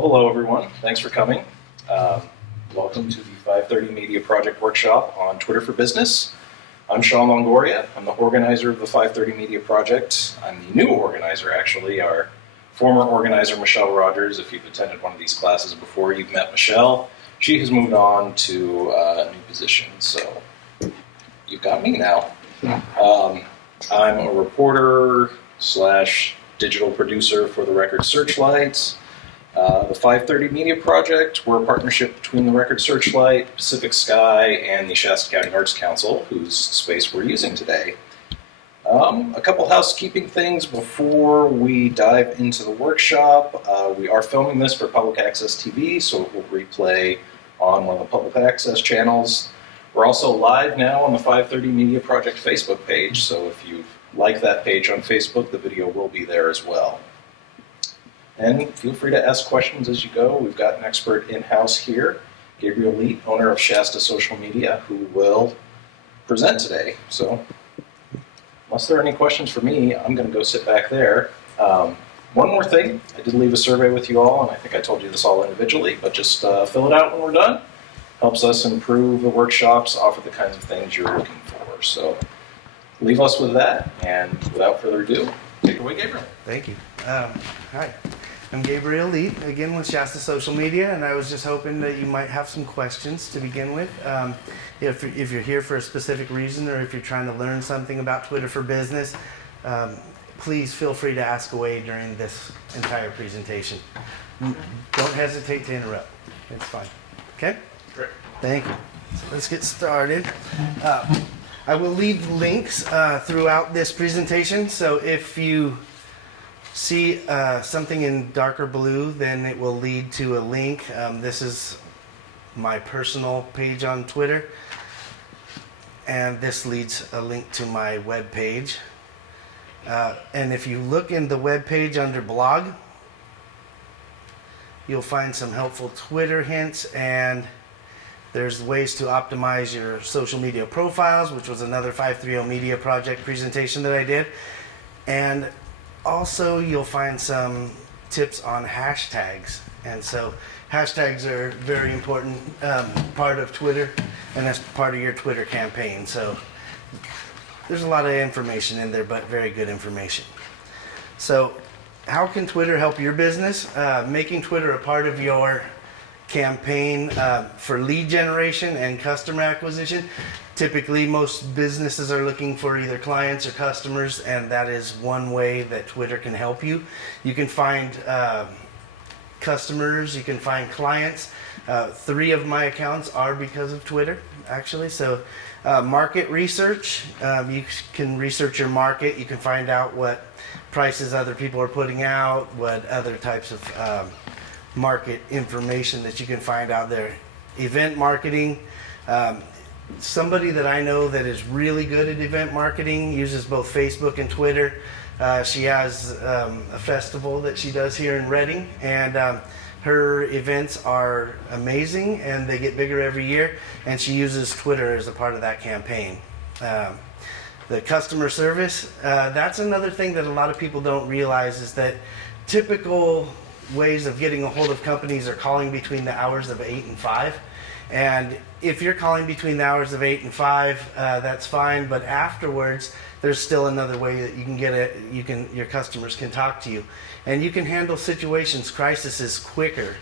Well, hello everyone. Thanks for coming. Welcome to the 530 Media Project Workshop on Twitter for Business. I'm Sean Longoria. I'm the organizer of the 530 Media Project. I'm the new organizer, actually. Our former organizer, Michelle Rogers, if you've attended one of these classes before, you've met Michelle. She has moved on to a new position, so you've got me now. I'm a reporter slash digital producer for the Record Searchlight. The 530 Media Project, we're a partnership between the Record Searchlight, Pacific Sky, and the Shasta County Arts Council, whose space we're using today. A couple housekeeping things before we dive into the workshop. We are filming this for public access TV, so it will replay on one of the public access channels. We're also live now on the 530 Media Project Facebook page, so if you like that page on Facebook, the video will be there as well. And feel free to ask questions as you go. We've got an expert in-house here, Gabriel, Leete, owner of Shasta Social Media, who will present today. So unless there are any questions for me, I'm going to go sit back there. One more thing, I did leave a survey with you all, and I think I told you this all individually, but just fill it out when we're done. Helps us improve the workshops, offer the kinds of things you're looking for. So leave us with that, and without further ado, take it away, Gabriel. Thank you. Hi, I'm Gabriel Leete, again with Shasta Social Media, and I was just hoping that you might have some questions to begin with. If you're here for a specific reason, or if you're trying to learn something about Twitter for Business, please feel free to ask away during this entire presentation. Don't hesitate to interrupt. It's fine. Okay? Great. Thank you. So let's get started. I will leave links throughout this presentation, so if you see something in darker blue, then it will lead to a link. This is my personal page on Twitter, and this leads a link to my web page. And if you look in the web page under blog, you'll find some helpful Twitter hints, and there's ways to optimize your social media profiles, which was another 530 Media Project presentation that I did. And also you'll find some tips on hashtags. And so hashtags are a very important part of Twitter, and that's part of your Twitter campaign. So there's a lot of information in there, but very good information. So how can Twitter help your business? Making Twitter a part of your campaign for lead generation and customer acquisition. Typically, most businesses are looking for either clients or customers, and that is one way that Twitter can help you. You can find customers, you can find clients. 3 of my accounts are because of Twitter, actually. So market research, you can research your market. You can find out what prices other people are putting out, what other types of market information that you can find out there. Event marketing. Somebody that I know that is really good at event marketing uses both Facebook and Twitter. She has a festival that she does here in Reading, and her events are amazing, and they get bigger every year, and she uses Twitter as a part of that campaign. The customer service, that's another thing that a lot of people don't realize, is that typical ways of getting a hold of companies are calling between the hours of 8 and 5. And if you're calling between the hours of 8 and 5, that's fine. But afterwards, there's still another way that you can get it. Your customers can talk to you, and you can handle situations, crises, quicker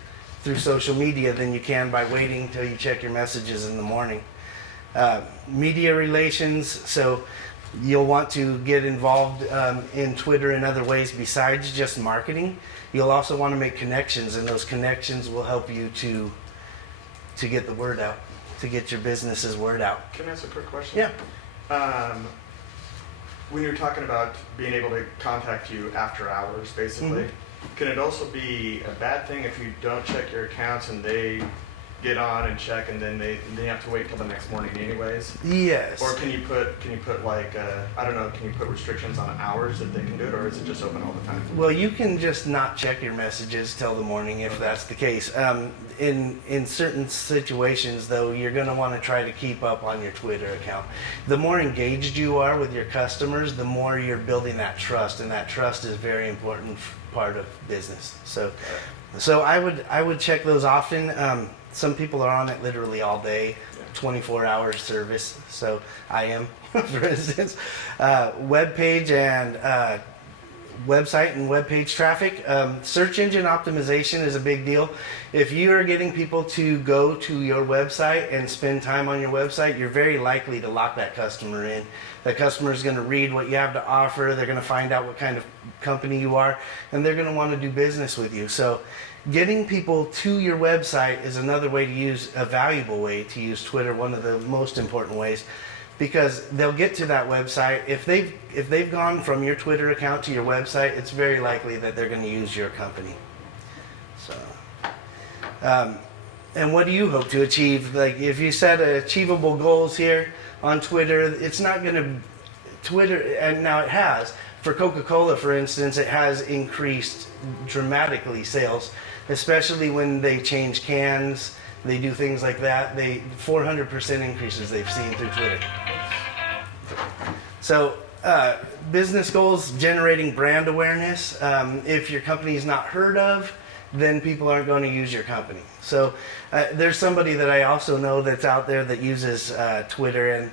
through social media than you can by waiting until you check your messages in the morning. Media relations. So you'll want to get involved in Twitter in other ways besides just marketing. You'll also want to make connections, and those connections will help you to get the word out, to get your business's word out. Can I ask a quick question? Yeah. When you're talking about being able to contact you after hours, basically, can it also be a bad thing if you don't check your accounts and they get on and check, and then they have to wait till the next morning anyways? Yes. Or can you put like I don't know, can you put restrictions on hours that they can do it, or is it just open all the time? Well, you can just not check your messages till the morning if that's the case. In certain situations, though, you're going to want to try to keep up on your Twitter account. The more engaged you are with your customers, the more you're building that trust, and that trust is a very important part of business. So So I would check those often. Some people are on it literally all day, 24-hour service. So I am, for instance, web page and website and web page traffic. Search engine optimization is a big deal. If you are getting people to go to your website and spend time on your website, you're very likely to lock that customer in. That customer is going to read what you have to offer. They're going to find out what kind of company you are, and they're going to want to do business with you. So getting people to your website is another way to use, a valuable way to use Twitter, one of the most important ways, because they'll get to that website. If they've gone from your Twitter account to your website, it's very likely that they're going to use your company. So, and what do you hope to achieve? Like, if you set achievable goals here on Twitter, it's not going to, Twitter, and now it has, for Coca-Cola, for instance, it has increased dramatically sales, especially when they change cans, they do things like that. 400% increases they've seen through Twitter. So, business goals, generating brand awareness. If your company is not heard of, then people aren't going to use your company. So, there's somebody that I also know that's out there that uses Twitter,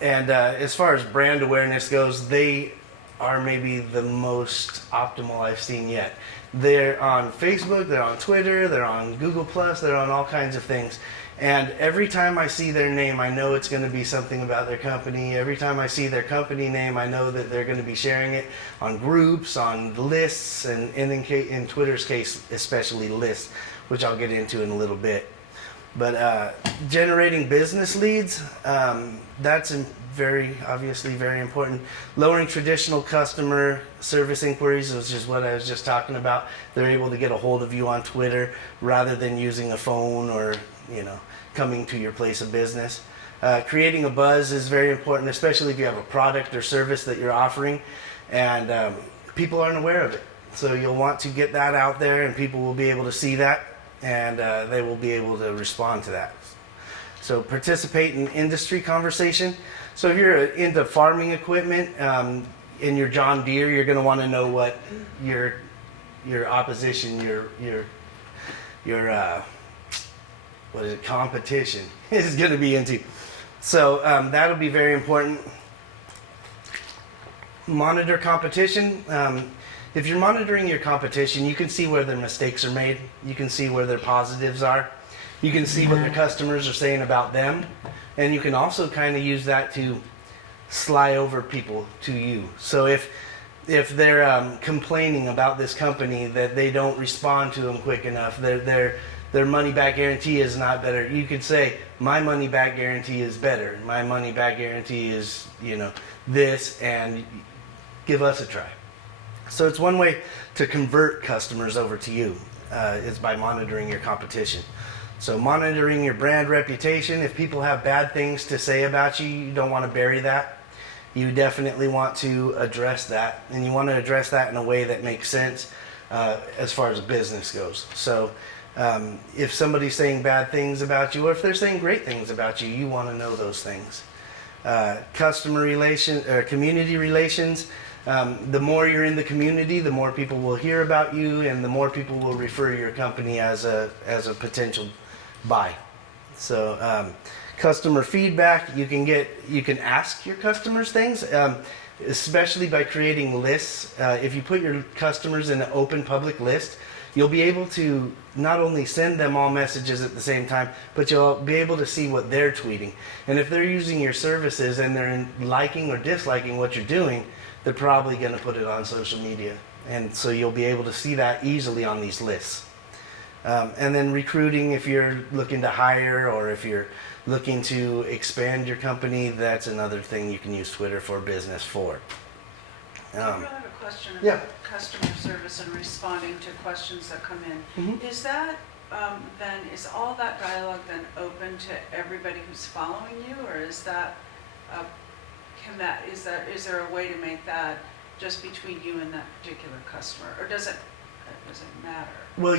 and as far as brand awareness goes, they are maybe the most optimal I've seen yet. They're on Facebook, they're on Twitter, they're on Google+, they're on all kinds of things. And every time I see their name, I know it's going to be something about their company. Every time I see their company name, I know that they're going to be sharing it on groups, on lists, and in Twitter's case, especially lists, which I'll get into in a little bit. But generating business leads, that's obviously very important. Lowering traditional customer service inquiries, which is what I was just talking about. They're able to get a hold of you on Twitter rather than using a phone or, coming to your place of business. Creating a buzz is very important, especially if you have a product or service that you're offering and people aren't aware of it. So you'll want to get that out there, and people will be able to see that, and they will be able to respond to that. So participate in industry conversation. So if you're into farming equipment, in your John Deere, you're going to want to know what your opposition, your competition is going to be into. So that'll be very important. Monitor competition. If you're monitoring your competition, you can see where their mistakes are made. You can see where their positives are. You can see what their customers are saying about them. And you can also kind of use that to sly over people to you. So if they're complaining about this company that they don't respond to them quick enough, their money back guarantee is not better, you could say, my money back guarantee is better. My money back guarantee is, this, and give us a try. So it's one way to convert customers over to you, is by monitoring your competition. So monitoring your brand reputation. If people have bad things to say about you, you don't want to bury that. You definitely want to address that, and you want to address that in a way that makes sense as far as business goes. So if somebody's saying bad things about you, or if they're saying great things about you, you want to know those things. Customer relations or community relations. The more you're in the community, the more people will hear about you, and the more people will refer your company as a potential buy. So customer feedback, you can ask your customers things, especially by creating lists. If you put your customers in an open public list, you'll be able to not only send them all messages at the same time, but you'll be able to see what they're tweeting. And if they're using your services and they're liking or disliking what you're doing, they're probably going to put it on social media. And so you'll be able to see that easily on these lists. And then recruiting, if you're looking to hire or if you're looking to expand your company, that's another thing you can use Twitter for business for. I have a question about Yeah. customer service and responding to questions that come in. Mhm. Is that is all that dialogue then open to everybody who's following you, or is that is there a way to make that just between you and that particular customer, or does it matter? Well,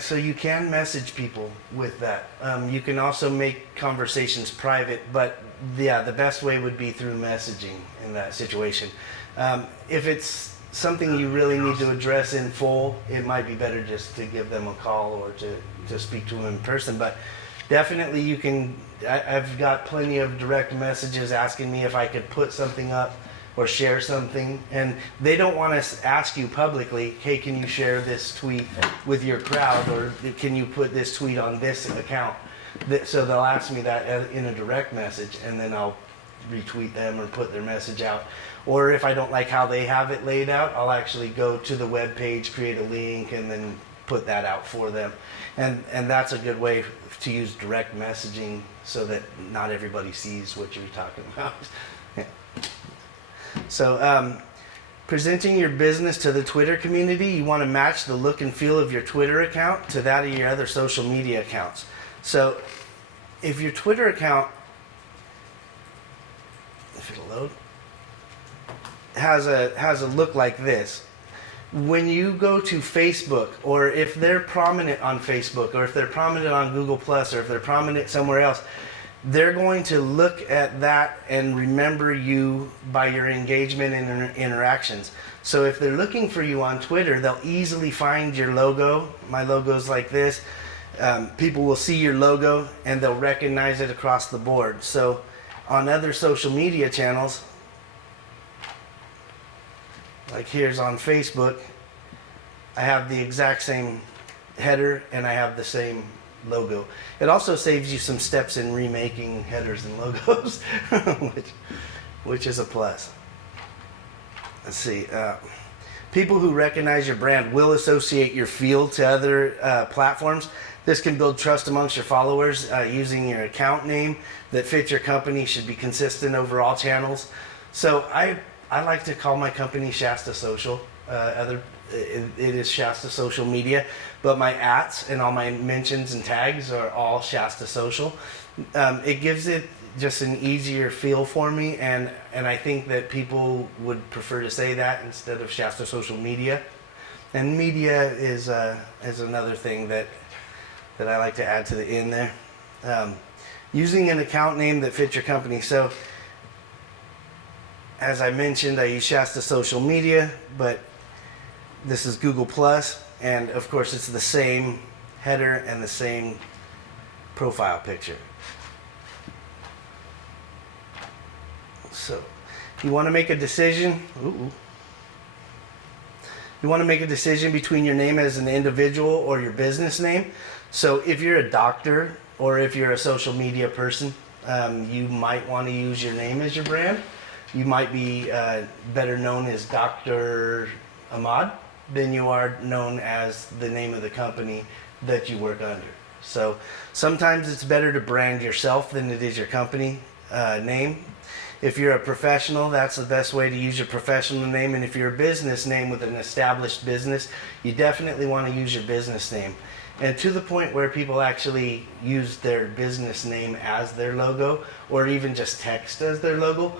so you can message people with that. You can also make conversations private, but the best way would be through messaging in that situation. If something you really need to address in full, it might be better just to give them a call or to speak to them in person. But definitely you can, I've got plenty of direct messages asking me if I could put something up or share something, and they don't want to ask you publicly, hey, can you share this tweet with your crowd, or can you put this tweet on this account? So they'll ask me that in a direct message, and then I'll retweet them or put their message out. Or if I don't like how they have it laid out, I'll actually go to the web page, create a link, and then put that out for them. And that's a good way to use direct messaging so that not everybody sees what you're talking about. Yeah. So presenting your business to the Twitter community, you want to match the look and feel of your Twitter account to that of your other social media accounts. So if your Twitter account, if it'll load, has a look like this, when you go to Facebook, or if they're prominent on Facebook, or if they're prominent on Google Plus, or if they're prominent somewhere else, they're going to look at that and remember you by your engagement and interactions. So if they're looking for you on Twitter, they'll easily find your logo. My logo's like this. People will see your logo and they'll recognize it across the board. So on other social media channels, like here's on Facebook, I have the exact same header and I have the same logo. It also saves you some steps in remaking headers and logos, which is a plus. Let's see. People who recognize your brand will associate your field to other platforms. This can build trust amongst your followers. Using your account name that fits your company should be consistent over all channels. So I like to call my company Shasta Social. It is Shasta Social Media, but my @ and all my mentions and tags are all Shasta Social. It gives it just an easier feel for me, and I think that people would prefer to say that instead of Shasta Social Media. And media is another thing that I like to add to the end there. Using an account name that fits your company. So as I mentioned, I use Shasta Social Media, but this is Google Plus, and of course it's the same header and the same profile picture. So you want to make a decision. You want to make a decision between your name as an individual or your business name. So if you're a doctor or if you're a social media person, you might want to use your name as your brand. You might be better known as Dr. Ahmad than you are known as the name of the company that you work under. So sometimes it's better to brand yourself than it is your company name. If you're a professional, that's the best way to use your professional name. And if you're a business name with an established business, you definitely want to use your business name. And to the point where people actually use their business name as their logo, or even just text as their logo.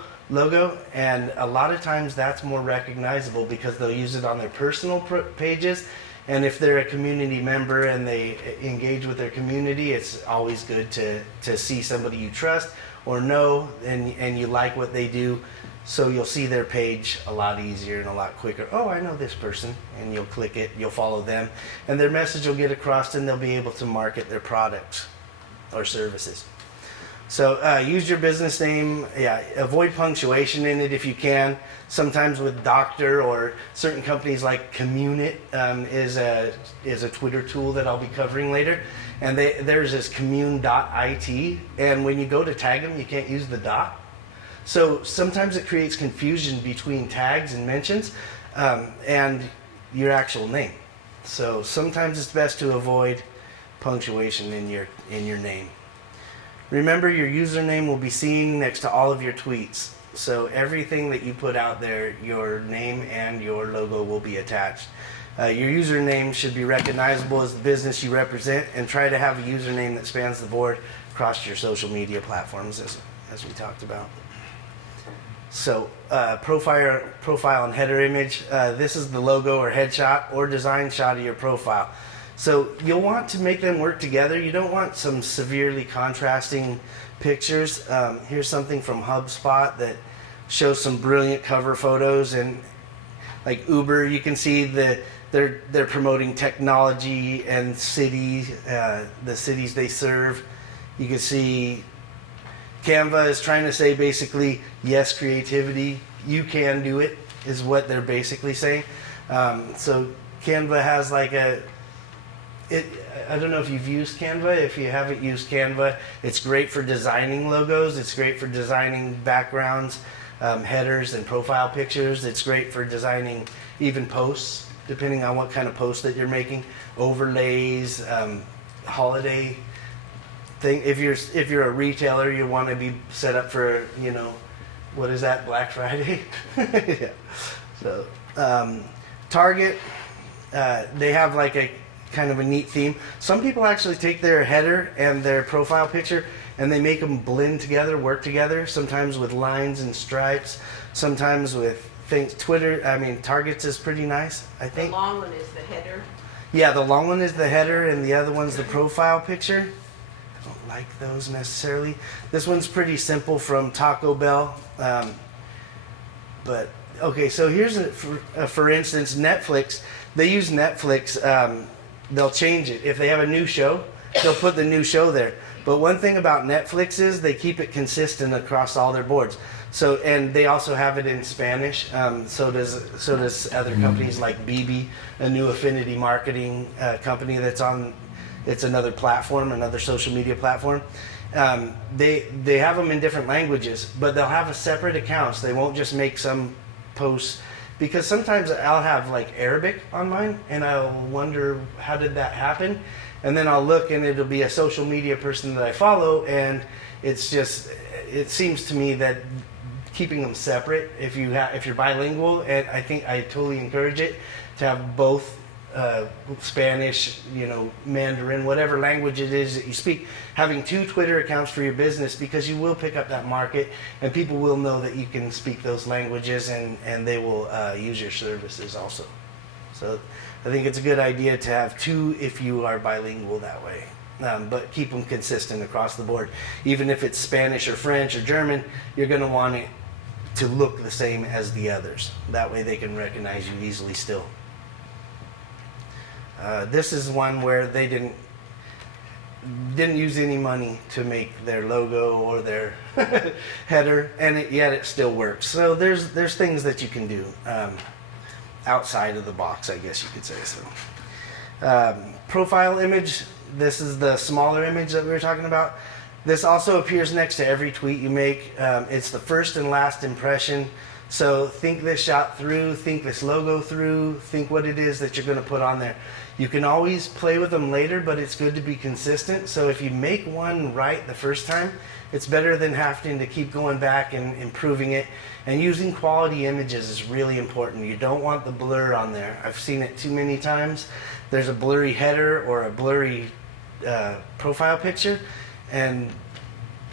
And a lot of times that's more recognizable because they'll use it on their personal pages. And if they're a community member and they engage with their community, it's always good to see somebody you trust or know and you like what they do. So you'll see their page a lot easier and a lot quicker. Oh, I know this person. And you'll click it, you'll follow them, and their message will get across and they'll be able to market their products or services. So use your business name. Avoid punctuation in it if you can. Sometimes with doctor or certain companies like Communit is a Twitter tool that I'll be covering later. And theirs is commune.it. And when you go to tag them, you can't use the dot. So sometimes it creates confusion between tags and mentions and your actual name. So sometimes it's best to avoid punctuation in your name. Remember, your username will be seen next to all of your tweets. So everything that you put out there, your name and your logo will be attached. Your username should be recognizable as the business you represent, and try to have a username that spans the board across your social media platforms, as we talked about. So profile and header image. This is the logo or headshot or design shot of your profile. So you'll want to make them work together. You don't want some severely contrasting pictures. Here's something from HubSpot that shows some brilliant cover photos, and like Uber, you can see they're promoting technology and cities, the cities they serve. You can see Canva is trying to say basically, yes, creativity, you can do it, is what they're basically saying. So Canva has like I don't know if you've used Canva. If you haven't used Canva, it's great for designing logos. It's great for designing backgrounds, headers, and profile pictures. It's great for designing even posts, depending on what kind of post that you're making. Overlays, holiday thing. If you're a retailer, you want to be set up for, what is that, Black Friday? Yeah. So Target, they have like a kind of a neat theme. Some people actually take their header and their profile picture and they make them blend together, work together, sometimes with lines and stripes, sometimes with things. Target's is pretty nice, I think. The long one is the header. Yeah, the long one is the header and the other one's the profile picture. I don't like those necessarily. This one's pretty simple from Taco Bell. But, okay, so here's, for instance, Netflix. They use Netflix. They'll change it. If they have a new show, they'll put the new show there. But one thing about Netflix is they keep it consistent across all their boards. So, and they also have it in Spanish. So does other companies like BB, a new affinity marketing company that's on. It's another platform, another social media platform. They have them in different languages, but they'll have a separate accounts. They won't just make some posts. Because sometimes I'll have like Arabic on mine and I'll wonder how did that happen, and then I'll look and it'll be a social media person that I follow, and it seems to me that keeping them separate, if you're bilingual, and I think I totally encourage it to have both Spanish, Mandarin, whatever language it is that you speak, having 2 Twitter accounts for your business, because you will pick up that market and people will know that you can speak those languages, and they will use your services also. So I think it's a good idea to have 2 if you are bilingual that way. But keep them consistent across the board. Even if it's Spanish or French or German, you're going to want it to look the same as the others. That way they can recognize you easily still. This is one where they didn't use any money to make their logo or their header, and yet it still works. So there's things that you can do outside of the box, I guess you could say. So profile image. This is the smaller image that we were talking about. This also appears next to every tweet you make. It's the first and last impression. So think this shot through, think this logo through, think what it is that you're going to put on there. You can always play with them later, but it's good to be consistent. So if you make one right the first time, it's better than having to keep going back and improving it. And using quality images is really important. You don't want the blur on there. I've seen it too many times. There's a blurry header or a blurry profile picture, and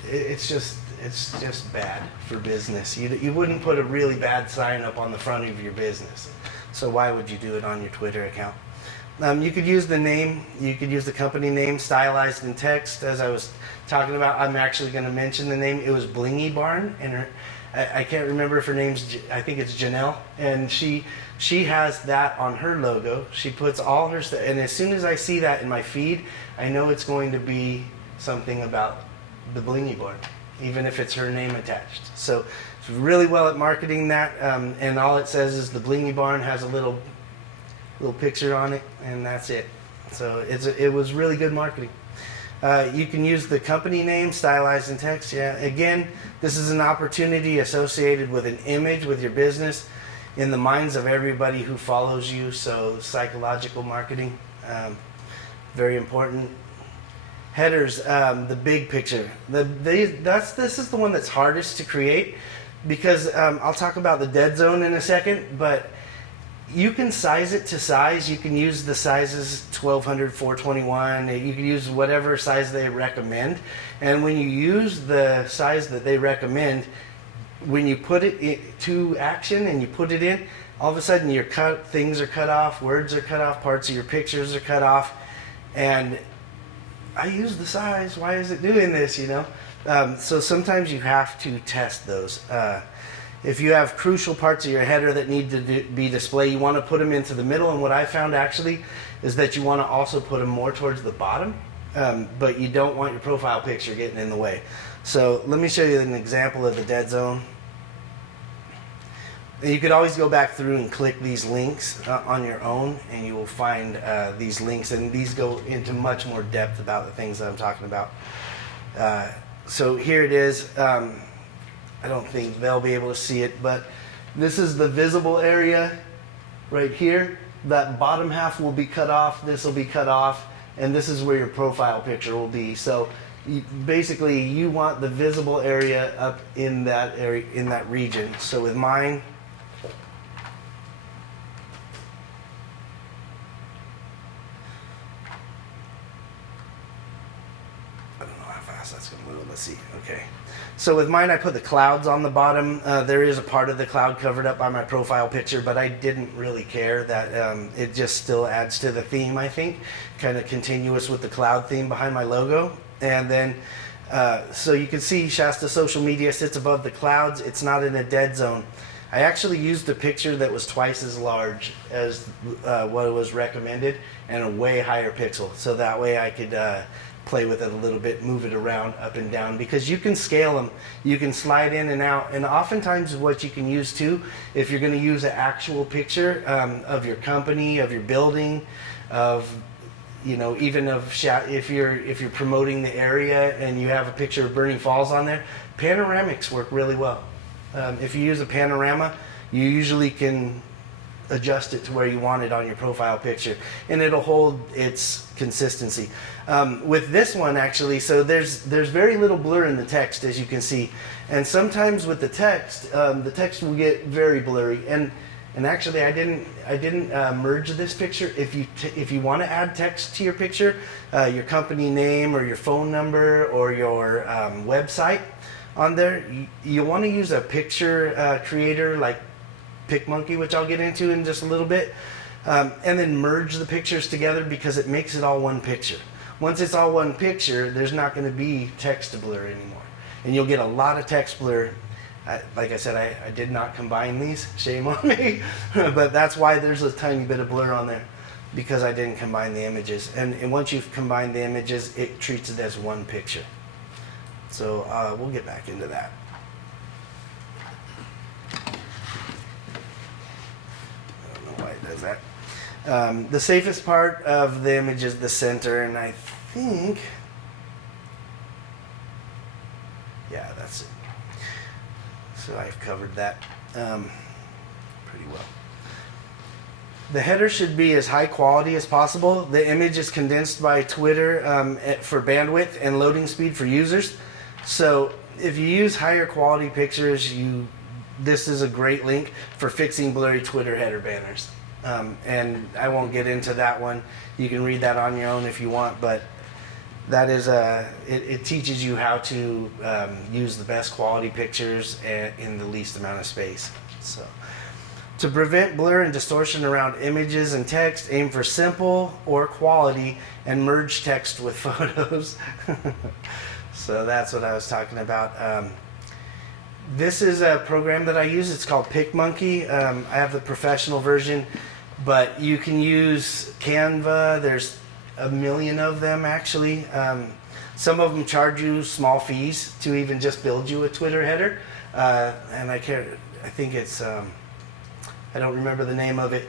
it's just bad for business. You wouldn't put a really bad sign up on the front of your business. So why would you do it on your Twitter account? You could use the name. You could use the company name stylized in text. As I was talking about, I'm actually going to mention the name. It was Blingy Barn, and I can't remember if her name's, I think it's Janelle, and she has that on her logo. She puts all her stuff, and as soon as I see that in my feed, I know it's going to be something about the Blingy Barn, even if it's her name attached. So it's really well at marketing that, and all it says is the Blingy Barn has a little picture on it, and that's it. So it was really good marketing. You can use the company name stylized in text. Yeah, again, this is an opportunity associated with an image with your business in the minds of everybody who follows you. So psychological marketing, very important. Headers, the big picture. This is the one that's hardest to create, because I'll talk about the dead zone in a second, but you can size it to size. You can use the sizes 1200, 421. You can use whatever size they recommend. And when you use the size that they recommend, when you put it to action and you put it in, all of a sudden things are cut off, words are cut off, parts of your pictures are cut off. And I use the size. Why is it doing this? So sometimes you have to test those. if you have crucial parts of your header that need to be displayed, you want to put them into the middle. And what I found actually is that you want to also put them more towards the bottom, but you don't want your profile picture getting in the way. So let me show you an example of the dead zone. And you could always go back through and click these links on your own, and you will find these links, and these go into much more depth about the things that I'm talking about. So here it is. I don't think they'll be able to see it, but this is the visible area right here. That bottom half will be cut off, this will be cut off, and this is where your profile picture will be. So basically you want the visible area up in that area, in that region. So with mine, I don't know how fast that's going to move. Let's see. Okay. So with mine, I put the clouds on the bottom. There is a part of the cloud covered up by my profile picture, but I didn't really care. That it just still adds to the theme, I think. Kind of continuous with the cloud theme behind my logo. And then, so you can see Shasta social media sits above the clouds. It's not in a dead zone. I actually used a picture that was twice as large as what was recommended and a way higher pixel. So that way I could play with it a little bit, move it around up and down, because you can scale them. You can slide in and out. And oftentimes what you can use too, if you're going to use an actual picture of your company, of your building, of, you know, even of if you're promoting the area and you have a picture of Burning Falls on there, panoramics work really well. If you use a panorama, you usually can adjust it to where you want it on your profile picture, and it'll hold its consistency. With this one, actually, so there's very little blur in the text, as you can see, and sometimes with the text will get very blurry. And actually, I didn't merge this picture. If you want to add text to your picture, your company name or your phone number or your website on there, you want to use a picture creator like PicMonkey, which I'll get into in just a little bit, and then merge the pictures together, because it makes it all one picture. Once it's all one picture, there's not going to be text blur anymore, and you'll get a lot of text blur. Like I said, I did not combine these, shame on me, but that's why there's a tiny bit of blur on there, because I didn't combine the images. And once you've combined the images, it treats it as one picture. So we'll get back into that. I don't know why it does that. The safest part of the image is the center, and I think, yeah, that's it. So I've covered that pretty well. The header should be as high quality as possible. The image is condensed by Twitter for bandwidth and loading speed for users. So if you use higher quality pictures, this is a great link for fixing blurry Twitter header banners. And I won't get into that one. You can read that on your own if you want, but that is it teaches you how to use the best quality pictures in the least amount of space. So to prevent blur and distortion around images and text, aim for simple or quality and merge text with photos. So that's what I was talking about. This is a program that I use. It's called PicMonkey. I have the professional version, but you can use Canva. There's a million of them, actually. Some of them charge you small fees to even just build you a Twitter header. And I think it's, I don't remember the name of it,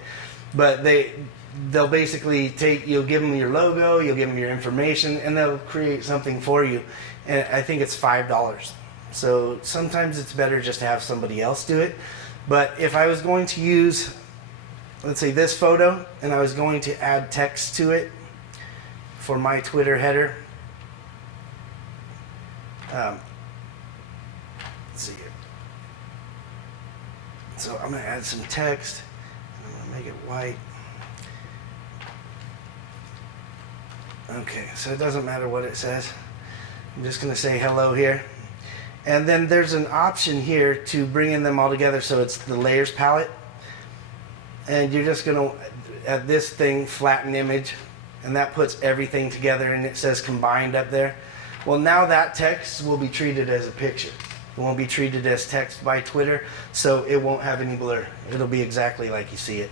but they'll basically you'll give them your logo, you'll give them your information, and they'll create something for you. And I think it's $5. So sometimes it's better just to have somebody else do it. But if I was going to use, let's say, this photo, and I was going to add text to it for my Twitter header, let's see here. So I'm going to add some text, and I'm going to make it white. Okay, so it doesn't matter what it says. I'm just going to say hello here. And then there's an option here to bring in them all together, so it's the layers palette. And you're just going to, at this thing, flatten image, and that puts everything together, and it says combined up there. Well, now that text will be treated as a picture. It won't be treated as text by Twitter, so it won't have any blur. It'll be exactly like you see it.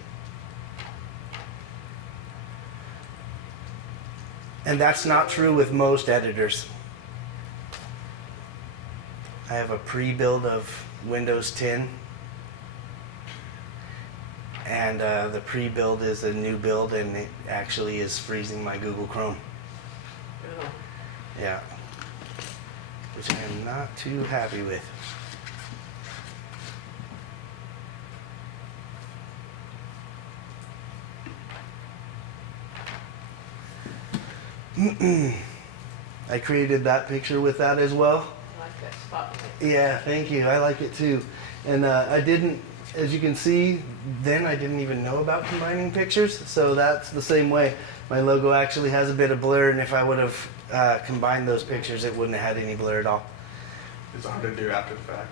And that's not true with most editors. I have a pre-build of Windows 10. And the pre-build is a new build, and it actually is freezing my Google Chrome. Oh. Yeah. Which I am not too happy with. I created that picture with that as well. I like that spotlight. Yeah, thank you. I like it too. And I didn't, as you can see, then I didn't even know about combining pictures. So that's the same way. My logo actually has a bit of blur, and if I would have combined those pictures, it wouldn't have had any blur at all. It's hard to do after the fact.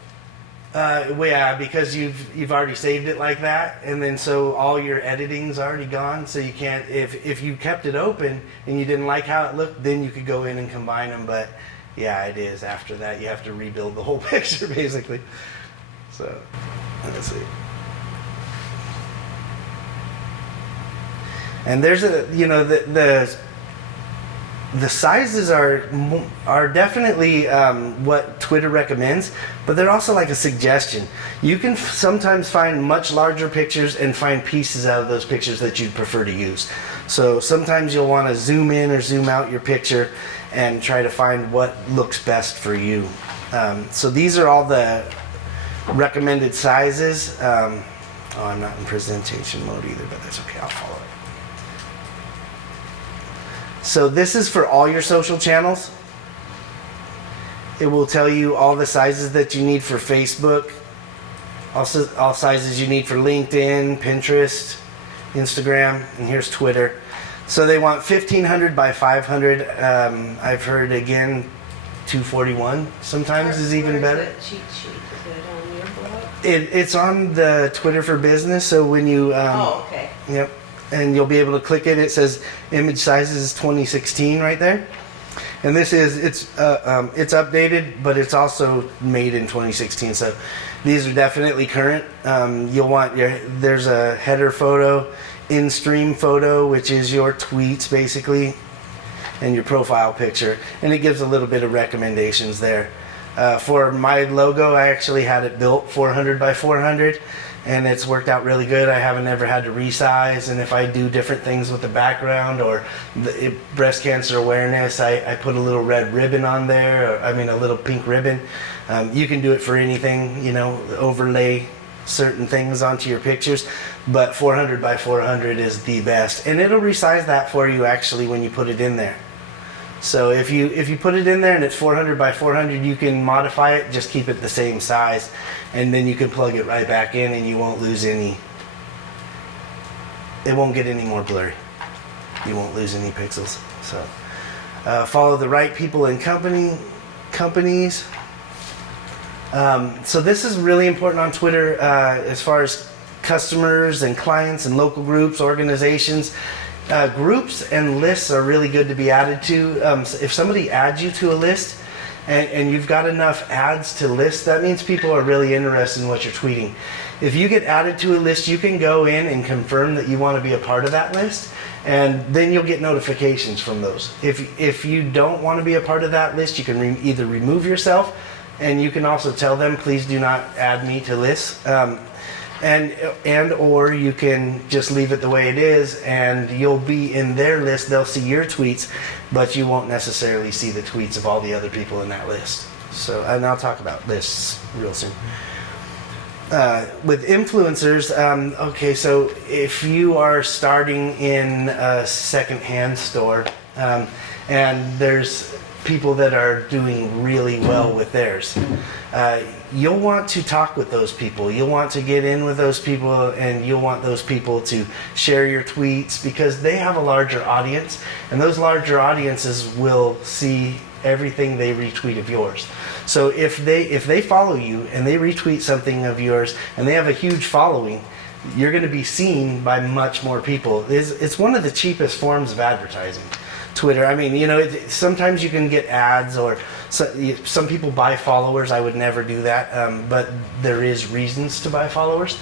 Well, yeah, because you've already saved it like that, and then so all your editing's already gone. So you can't, if you kept it open and you didn't like how it looked, then you could go in and combine them. But yeah, it is after that you have to rebuild the whole picture basically. So let's see. And there's the sizes are definitely what Twitter recommends, but they're also like a suggestion. You can sometimes find much larger pictures and find pieces out of those pictures that you'd prefer to use. So sometimes you'll want to zoom in or zoom out your picture and try to find what looks best for you. So these are all the recommended sizes. I'm not in presentation mode either, but that's okay, I'll follow it. So this is for all your social channels. It will tell you all the sizes that you need for Facebook, also all sizes you need for LinkedIn, Pinterest, Instagram, and here's Twitter. So they want 1500 by 500. I've heard again 241 sometimes is even better. Where's that cheat sheet? Is it on your blog? It's on the Twitter for Business. So when you Oh, okay. Yep. And you'll be able to click it. It says image sizes 2016 right there. And this is, it's updated, but it's also made in 2016. So these are definitely current. You'll want there's a header photo, in-stream photo, which is your tweets basically, and your profile picture. And it gives a little bit of recommendations there. For my logo, I actually had it built 400 by 400. And it's worked out really good. I haven't ever had to resize. And if I do different things with the background or breast cancer awareness, I put a little red ribbon on there. A little pink ribbon. You can do it for anything, overlay certain things onto your pictures. But 400 by 400 is the best. And it'll resize that for you actually when you put it in there. So if you put it in there and it's 400 by 400, you can modify it, just keep it the same size, and then you can plug it right back in and you won't lose any, it won't get any more blurry. You won't lose any pixels. So follow the right people and companies. So this is really important on Twitter as far as customers and clients and local groups, organizations. Groups and lists are really good to be added to. If somebody adds you to a list and you've got enough ads to list, that means people are really interested in what you're tweeting. If you get added to a list, you can go in and confirm that you want to be a part of that list, and then you'll get notifications from those. If you don't want to be a part of that list, you can either remove yourself, and you can also tell them, please do not add me to lists. And or you can just leave it the way it is, and you'll be in their list. They'll see your tweets, but you won't necessarily see the tweets of all the other people in that list. So, and I'll talk about lists real soon. With influencers, okay, so if you are starting in a secondhand store, and there's people that are doing really well with theirs, you'll want to talk with those people. You'll want to get in with those people, and you'll want those people to share your tweets because they have a larger audience, and those larger audiences will see everything they retweet of yours. So if they follow you and they retweet something of yours and they have a huge following, you're going to be seen by much more people. It's one of the cheapest forms of advertising. Twitter. I mean, sometimes you can get ads, or some people buy followers. I would never do that, but there is reasons to buy followers.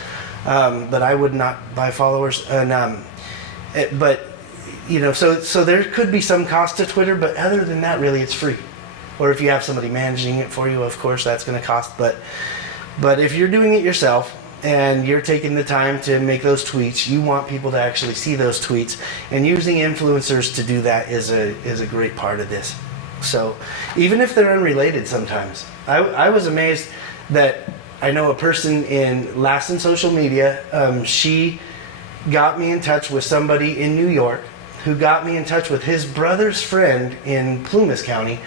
But I would not buy followers. And so there could be some cost to Twitter, but other than that, really, it's free. Or if you have somebody managing it for you, of course, that's going to cost. But if you're doing it yourself and you're taking the time to make those tweets, you want people to actually see those tweets, and using influencers to do that is a great part of this. So even if they're unrelated sometimes, I was amazed that I know a person in Lassen social media. She got me in touch with somebody in New York who got me in touch with his brother's friend in Plumas County,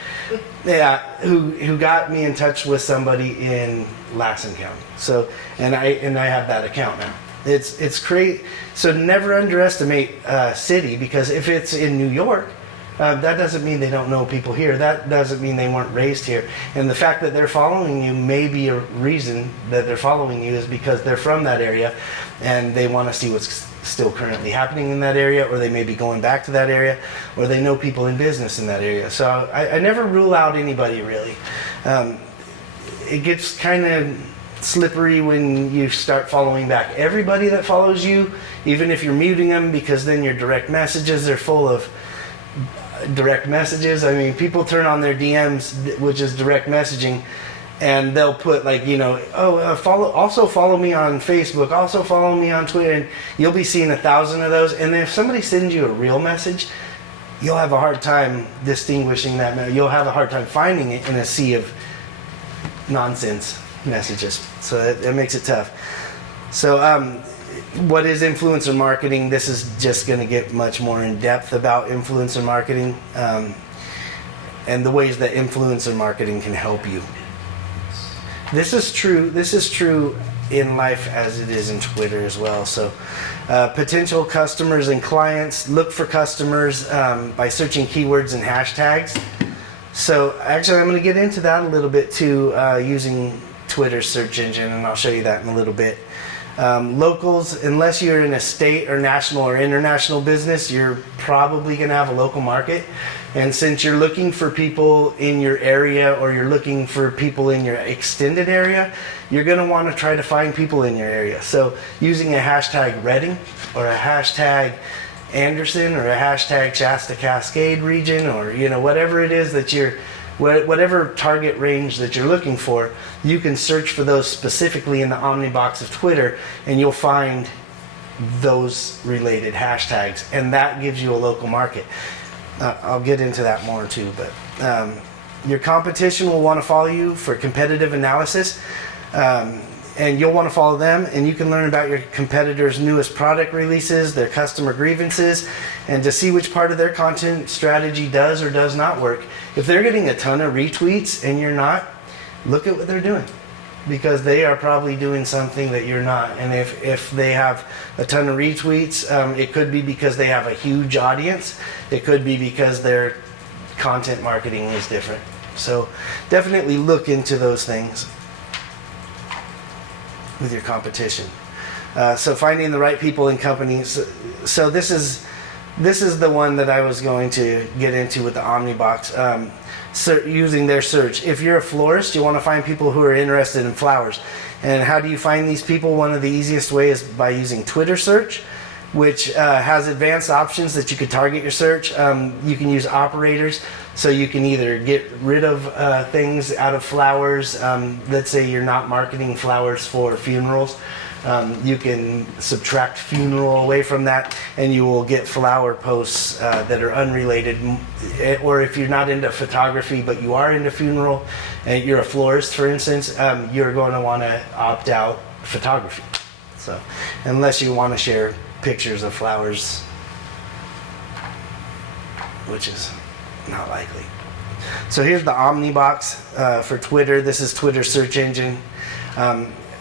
who got me in touch with somebody in Lassen County. So, and I have that account now. It's great. So never underestimate a city, because if it's in New York, that doesn't mean they don't know people here. That doesn't mean they weren't raised here. And the fact that they're following you, may be a reason that they're following you is because they're from that area and they want to see what's still currently happening in that area, or they may be going back to that area, or they know people in business in that area. So I never rule out anybody, really. It gets kind of slippery when you start following back everybody that follows you, even if you're muting them, because then your direct messages are full of direct messages. I mean, people turn on their DMs, which is direct messaging, and they'll put follow me on Facebook, also follow me on Twitter, and you'll be seeing 1,000 of those. And then if somebody sends you a real message, you'll have a hard time distinguishing that. You'll have a hard time finding it in a sea of nonsense messages. So it makes it tough. So what is influencer marketing? This is just going to get much more in depth about influencer marketing, and the ways that influencer marketing can help you. This is true in life as it is in Twitter as well. So potential customers and clients, look for customers by searching keywords and hashtags. So actually I'm going to get into that a little bit too, using Twitter's search engine, and I'll show you that in a little bit. Locals, unless you're in a state or national or international business, you're probably going to have a local market. And since you're looking for people in your area, or you're looking for people in your extended area, you're going to want to try to find people in your area. So using a hashtag Reading, or a hashtag Anderson, or a hashtag Shasta Cascade region, or whatever it is that whatever target range that you're looking for, you can search for those specifically in the Omnibox of Twitter, and you'll find those related hashtags, and that gives you a local market. I'll get into that more too, but your competition will want to follow you for competitive analysis, and you'll want to follow them, and you can learn about your competitors' newest product releases, their customer grievances, and to see which part of their content strategy does or does not work. If they're getting a ton of retweets and you're not, look at what they're doing, because they are probably doing something that you're not. And if they have a ton of retweets, it could be because they have a huge audience. It could be because their content marketing is different. So definitely look into those things with your competition. So finding the right people and companies. So this is the one that I was going to get into with the Omnibox. Using their search. If you're a florist, you want to find people who are interested in flowers. And how do you find these people? One of the easiest ways is by using Twitter search, which has advanced options that you could target your search. You can use operators, so you can either get rid of things out of flowers. Let's say you're not marketing flowers for funerals. You can subtract funeral away from that, and you will get flower posts that are unrelated. Or if you're not into photography but you are into funeral, and you're a florist, for instance, you're going to want to opt out photography. So unless you want to share pictures of flowers, which is not likely. So here's the Omnibox for Twitter. This is Twitter's search engine.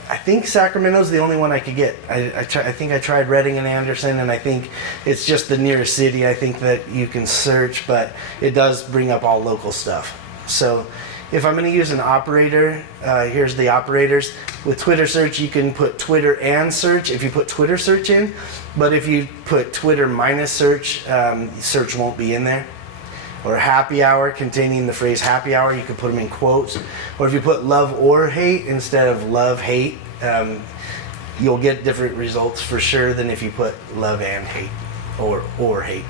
I think Sacramento's the only one I could get. I think I tried Reading and Anderson, and I think it's just the nearest city I think that you can search, but it does bring up all local stuff. So if I'm going to use an operator, here's the operators. With Twitter search, you can put Twitter and search if you put Twitter search in, but if you put Twitter minus search, search won't be in there. or happy hour containing the phrase happy hour, you could put them in quotes. Or if you put love or hate instead of love hate, you'll get different results for sure than if you put love and hate or hate.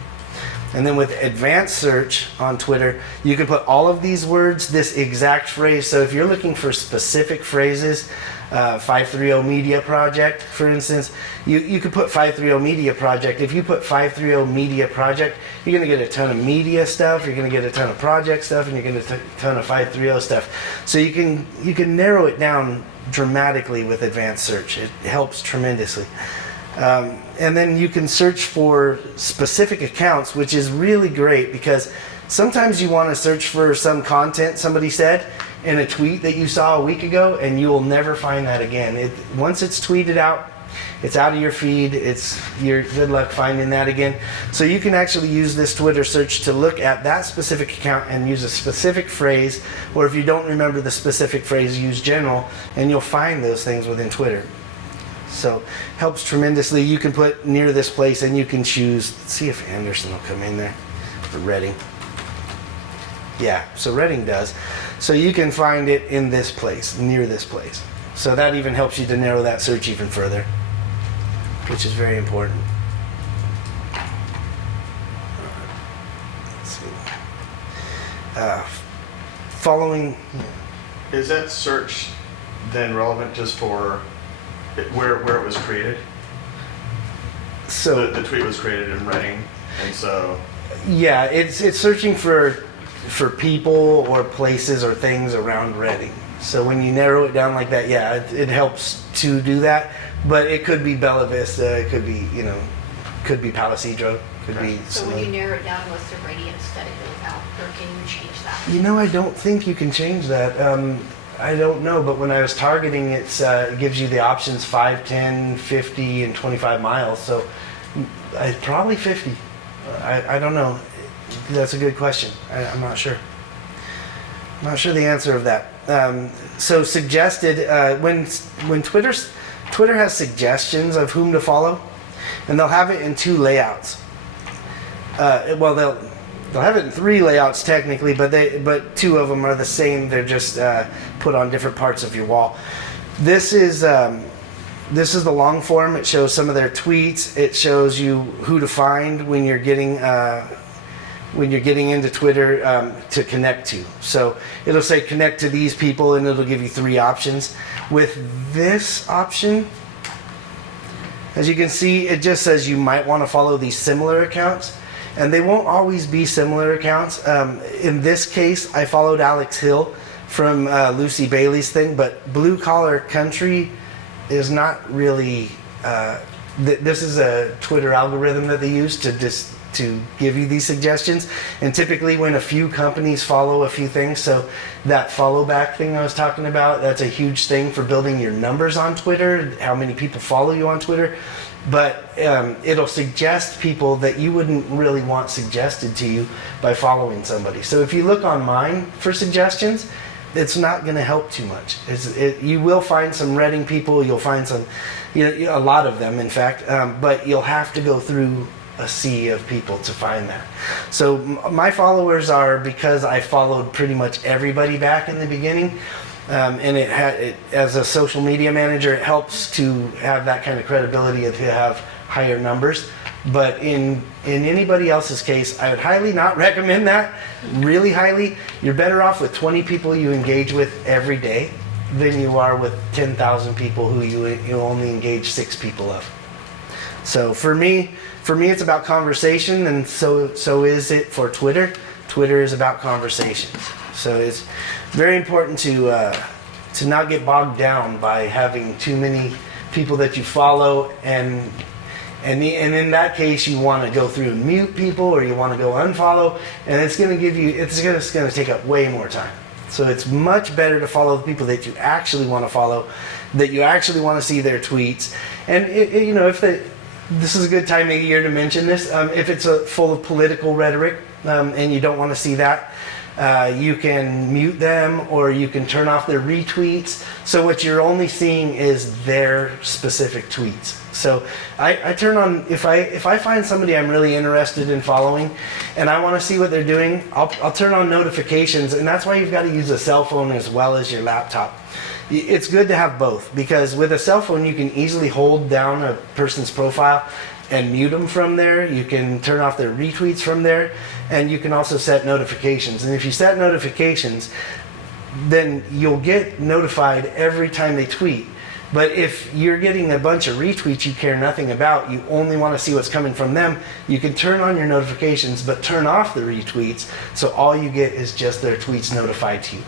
And then with advanced search on Twitter, you can put all of these words, this exact phrase. So if you're looking for specific phrases, 530 Media Project, for instance, you could put 530 Media Project. If you put 530 Media Project, you're going to get a ton of media stuff, you're going to get a ton of project stuff, and you're going to get a ton of 530 stuff. So you can narrow it down dramatically with advanced search. It helps tremendously. And then you can search for specific accounts, which is really great because sometimes you want to search for some content somebody said in a tweet that you saw a week ago, and you will never find that again. Once it's tweeted out, it's out of your feed. You're good luck finding that again. So you can actually use this Twitter search to look at that specific account and use a specific phrase, or if you don't remember the specific phrase, use general, and you'll find those things within Twitter. So helps tremendously. You can put near this place and you can choose, see if Anderson will come in there, or Reading. Yeah, so Reading does. So you can find it in this place, near this place. So that even helps you to narrow that search even further, which is very important. Let's see. Following. Is that search then relevant just for where it was created? So the tweet was created in Reading, and so yeah, it's searching for people or places or things around Reading. So when you narrow it down like that, yeah, it helps to do that. But it could be Bella Vista, it could be could be Palo Cedro, could be. So when you narrow it down, what's the radius that it goes out, or can you change that? I don't think you can change that. I don't know, but when I was targeting, it gives you the options 5, 10, 50, and 25 miles. So probably 50. I don't know. That's a good question. I'm not sure. I'm not sure the answer of that. So suggested, when Twitter has suggestions of whom to follow, and they'll have it in 2 layouts. Well, they'll have it in 3 layouts technically, but 2 of them are the same. They're just put on different parts of your wall. This is the long form. It shows some of their tweets. It shows you who to find when you're getting into Twitter to connect to. So it'll say connect to these people, and it'll give you 3 options. With this option, as you can see, it just says you might want to follow these similar accounts. And they won't always be similar accounts. In this case, I followed Alex Hill from Lucy Bailey's thing, but Blue Collar Country is not really. This is a Twitter algorithm that they use to give you these suggestions. And typically, when a few companies follow a few things, so that follow back thing I was talking about, that's a huge thing for building your numbers on Twitter. How many people follow you on Twitter? But it'll suggest people that you wouldn't really want suggested to you by following somebody. So if you look on mine for suggestions, it's not going to help too much. You will find some Reading people. You'll find some, a lot of them, in fact. But you'll have to go through a sea of people to find that. So my followers are because I followed pretty much everybody back in the beginning. And as a social media manager, it helps to have that kind of credibility to have higher numbers. But in anybody else's case, I would highly not recommend that. Really highly. You're better off with 20 people you engage with every day than you are with 10,000 people who you only engage 6 people of. So for me, it's about conversation, and so is it for Twitter. Twitter is about conversations. So it's very important to not get bogged down by having too many people that you follow, and in that case you want to go through and mute people, or you want to go unfollow, and it's going to take up way more time. So it's much better to follow the people that you actually want to follow, that you actually want to see their tweets, and this is a good time of year to mention this. If it's full of political rhetoric and you don't want to see that. You can mute them, or you can turn off their retweets. So what you're only seeing is their specific tweets. So I turn on, if I find somebody I'm really interested in following and I want to see what they're doing, I'll turn on notifications, and that's why you've got to use a cell phone as well as your laptop. It's good to have both, because with a cell phone you can easily hold down a person's profile and mute them from there. You can turn off their retweets from there, and you can also set notifications. And if you set notifications, then you'll get notified every time they tweet. But if you're getting a bunch of retweets you care nothing about, you only want to see what's coming from them, you can turn on your notifications but turn off the retweets, so all you get is just their tweets notified to you.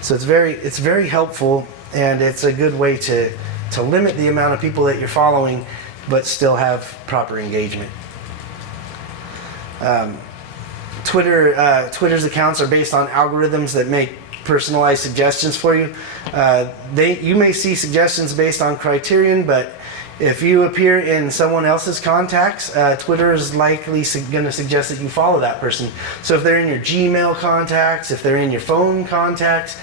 So it's very helpful, and it's a good way to limit the amount of people that you're following but still have proper engagement. Twitter's accounts are based on algorithms that make personalized suggestions for you. You may see suggestions based on criterion, but if you appear in someone else's contacts, Twitter is likely going to suggest that you follow that person. So if they're in your Gmail contacts, if they're in your phone contacts,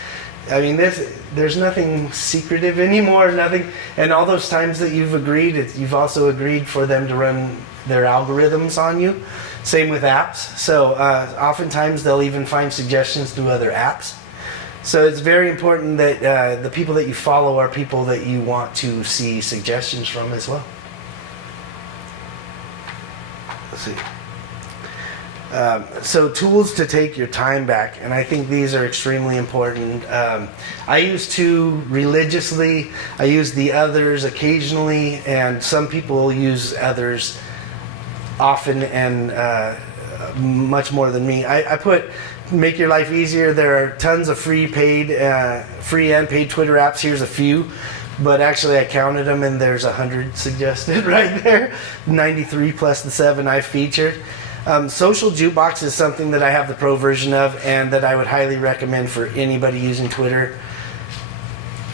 I mean, there's nothing secretive anymore, nothing. And all those times that you've agreed, you've also agreed for them to run their algorithms on you. Same with apps. So oftentimes they'll even find suggestions through other apps. So it's very important that the people that you follow are people that you want to see suggestions from as well. Let's see. So tools to take your time back, and I think these are extremely important. I use two religiously. I use the others occasionally, and some people use others often and much more than me. I put make your life easier. There are tons of free and paid Twitter apps. Here's a few, but actually I counted them and there's 100 suggested right there. 93 plus the 7 I featured. Social Jukebox is something that I have the pro version of and that I would highly recommend for anybody using Twitter.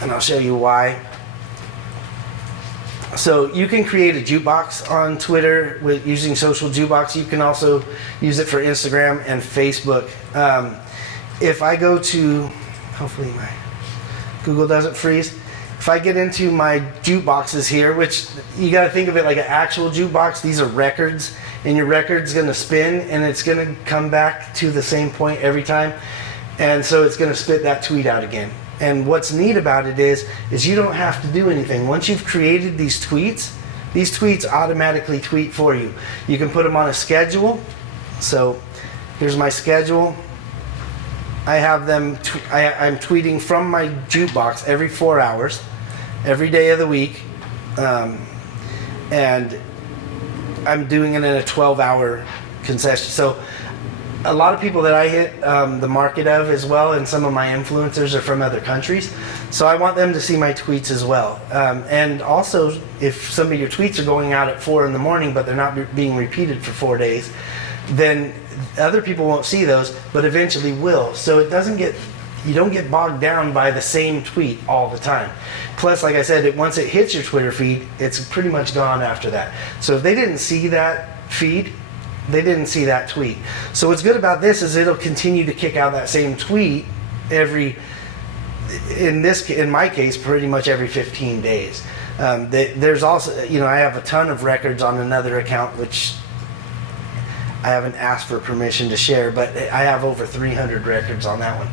And I'll show you why. So you can create a jukebox on Twitter with using Social Jukebox. You can also use it for Instagram and Facebook. If I go to, hopefully my Google doesn't freeze. If I get into my jukeboxes here, which you got to think of it like an actual jukebox, these are records, and your record's going to spin and it's going to come back to the same point every time. And so it's going to spit that tweet out again. And what's neat about it is you don't have to do anything. Once you've created these tweets automatically tweet for you. You can put them on a schedule. So here's my schedule. I have them, I'm tweeting from my jukebox every 4 hours, every day of the week. And I'm doing it in a 12-hour concession. So a lot of people that I hit the market of as well, and some of my influencers are from other countries. So I want them to see my tweets as well. And also, if some of your tweets are going out at 4 in the morning, but they're not being repeated for 4 days, then other people won't see those, but eventually will. So it doesn't get, you don't get bogged down by the same tweet all the time. Plus, like I said, once it hits your Twitter feed, it's pretty much gone after that. So if they didn't see that feed, they didn't see that tweet. So what's good about this is it'll continue to kick out that same tweet in my case, pretty much every 15 days. There's also, I have a ton of records on another account, which I haven't asked for permission to share, but I have over 300 records on that one.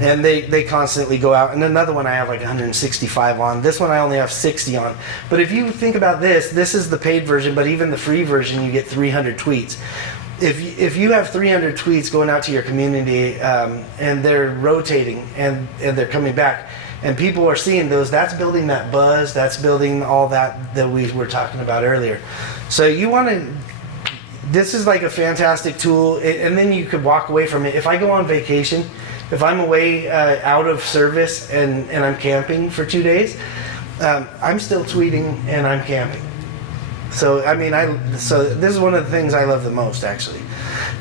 And they constantly go out. And another one I have like 165 on. This one I only have 60 on. But if you think about this is the paid version, but even the free version, you get 300 tweets. If you have 300 tweets going out to your community and they're rotating and they're coming back, and people are seeing those, that's building that buzz, that's building all that we were talking about earlier. So you want to, this is like a fantastic tool, and then you could walk away from it. If I go on vacation, if I'm away out of service and I'm camping for 2 days, I'm still tweeting and I'm camping. So so this is one of the things I love the most, actually.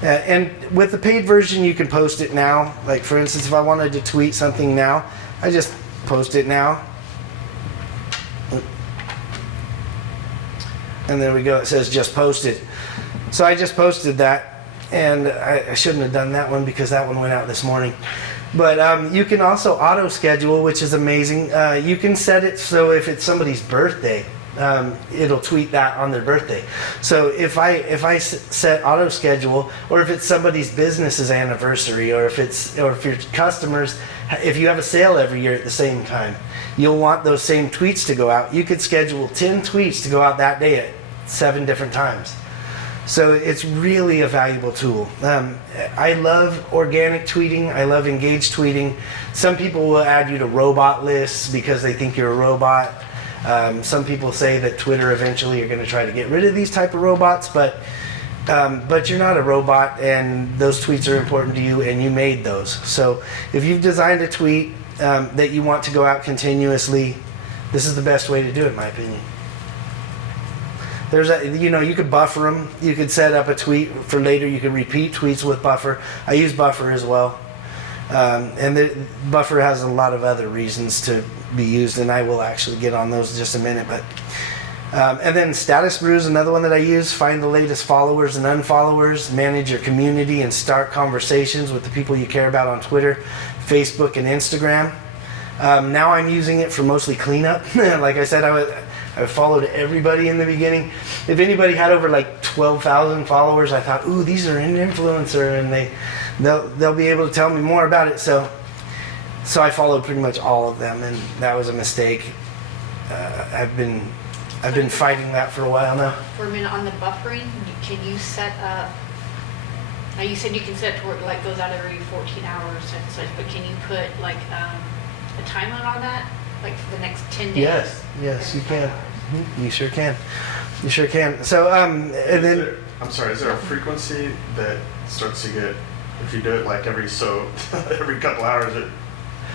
And with the paid version, you can post it now. Like for instance, if I wanted to tweet something now, I just post it now. And there we go. It says just posted. So I just posted that. And I shouldn't have done that one because that one went out this morning. But you can also auto schedule, which is amazing. You can set it so if it's somebody's birthday, it'll tweet that on their birthday. So if I set auto schedule, or if it's somebody's business's anniversary, or if your customers, if you have a sale every year at the same time, you'll want those same tweets to go out. You could schedule 10 tweets to go out that day at 7 different times. So it's really a valuable tool. I love organic tweeting. I love engaged tweeting. Some people will add you to robot lists because they think you're a robot. Some people say that Twitter eventually are going to try to get rid of these type of robots, but you're not a robot, and those tweets are important to you, and you made those. So if you've designed a tweet that you want to go out continuously, this is the best way to do it, in my opinion. You could buffer them. You could set up a tweet for later. You could repeat tweets with buffer. I use buffer as well. Buffer has a lot of other reasons to be used, and I will actually get on those in just a minute. But and then Status Brew is another one that I use. Find the latest followers and unfollowers, manage your community, and start conversations with the people you care about on Twitter, Facebook, and Instagram. Now I'm using it for mostly cleanup. Like I said, I followed everybody in the beginning. If anybody had over like 12,000 followers, I thought, ooh, these are an influencer, and they'll be able to tell me more about it. So I followed pretty much all of them, and that was a mistake. I've been fighting that for a while now. For a minute, on the buffering, can you set up, now you said you can set it to where it like goes out every 14 hours and such, but can you put like a time limit on that? Like for the next 10 days? Yes, you can. You sure can. You sure can. So, and then... I'm sorry, is there a frequency that starts to get, if you do it like every couple hours, it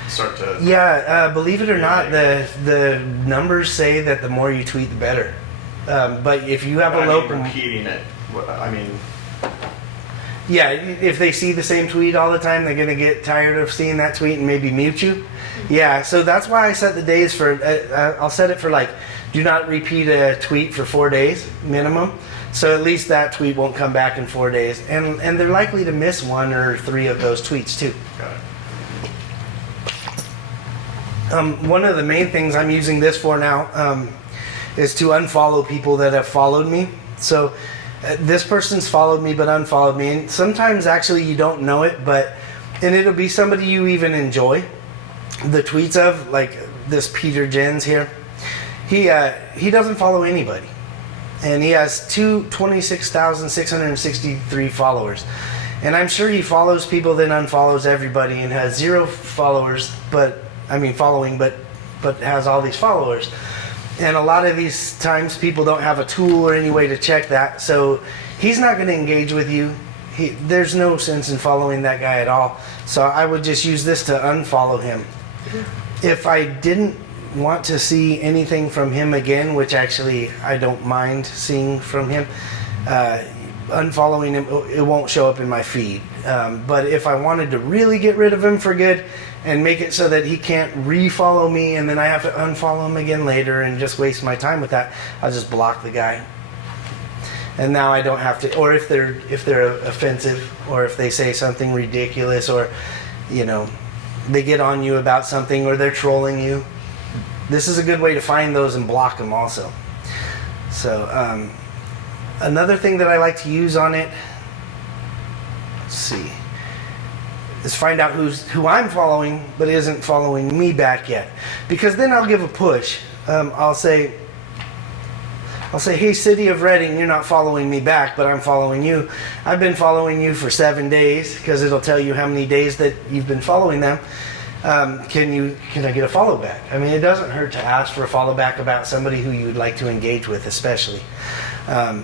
start to... Yeah, believe it or not, the numbers say that the more you tweet, the better. But if you have a local... repeating it, I mean... Yeah, if they see the same tweet all the time, they're going to get tired of seeing that tweet and maybe mute you. Yeah, so that's why I set the days for, I'll set it for like, do not repeat a tweet for 4 days minimum. So at least that tweet won't come back in 4 days. And they're likely to miss 1 or 3 of those tweets too. Got it. One of the main things I'm using this for now is to unfollow people that have followed me. So this person's followed me but unfollowed me. And sometimes actually you don't know it, and it'll be somebody you even enjoy the tweets of, like this Peter Jens here. He doesn't follow anybody, and he has 26,663 followers, and I'm sure he follows people then unfollows everybody and has 0 followers, following, but has all these followers. And a lot of these times people don't have a tool or any way to check that, so he's not going to engage with you. There's no sense in following that guy at all. So I would just use this to unfollow him. If I didn't want to see anything from him again, which actually I don't mind seeing from him, unfollowing him, it won't show up in my feed. But if I wanted to really get rid of him for good and make it so that he can't refollow me and then I have to unfollow him again later and just waste my time with that, I'll just block the guy. And now I don't have to, or if they're offensive, or if they say something ridiculous, or they get on you about something, or they're trolling you, this is a good way to find those and block them also. So another thing that I like to use on it, let's see, is find out who I'm following but isn't following me back yet, because then I'll give a push. I'll say, hey, City of Reading, you're not following me back, but I'm following you. I've been following you for 7 days, because it'll tell you how many days that you've been following them. Can I get a follow back? I mean, it doesn't hurt to ask for a follow back about somebody who you would like to engage with, especially. A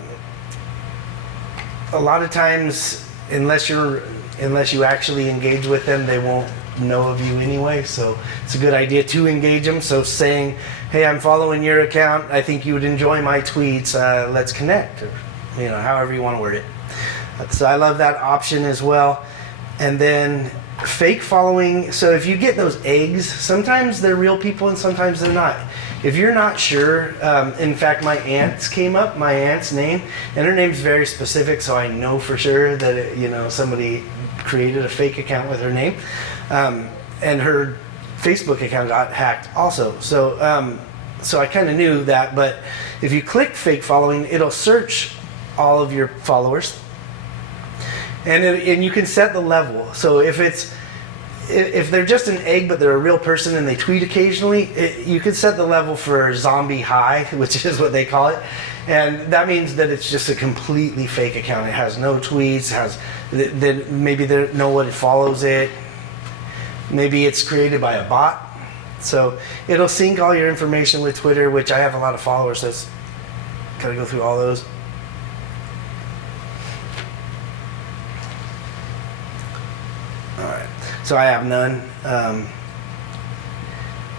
lot of times, unless you actually engage with them, they won't know of you anyway, so it's a good idea to engage them. So saying, hey, I'm following your account, I think you would enjoy my tweets, let's connect, or however you want to word it. So I love that option as well. And then fake following, so if you get those eggs, sometimes they're real people and sometimes they're not. If you're not sure, in fact, my aunt's came up, my aunt's name, and her name's very specific, so I know for sure that somebody created a fake account with her name. And her Facebook account got hacked also. So So I kind of knew that, but if you click fake following, it'll search all of your followers, and you can set the level. So if they're just an egg but they're a real person and they tweet occasionally, you can set the level for zombie high, which is what they call it, and that means that it's just a completely fake account. It has no tweets, then maybe nobody follows it, maybe it's created by a bot. So it'll sync all your information with Twitter, which I have a lot of followers, so it's gotta go through all those. Alright, so I have none.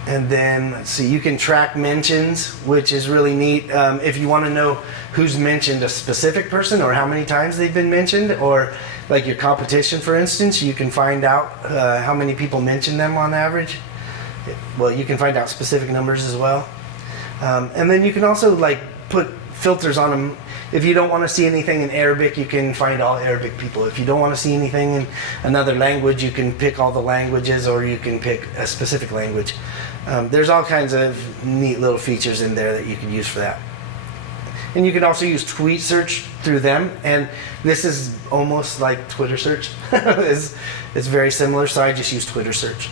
And then, let's see, you can track mentions, which is really neat. If you want to know who's mentioned a specific person or how many times they've been mentioned, or like your competition, for instance, you can find out how many people mention them on average. Well, you can find out specific numbers as well. And then you can also like put filters on them. If you don't want to see anything in Arabic, you can find all Arabic people. If you don't want to see anything in another language, you can pick all the languages, or you can pick a specific language. There's all kinds of neat little features in there that you can use for that. And you can also use tweet search through them, and this is almost like Twitter search. it's very similar, so I just use Twitter search.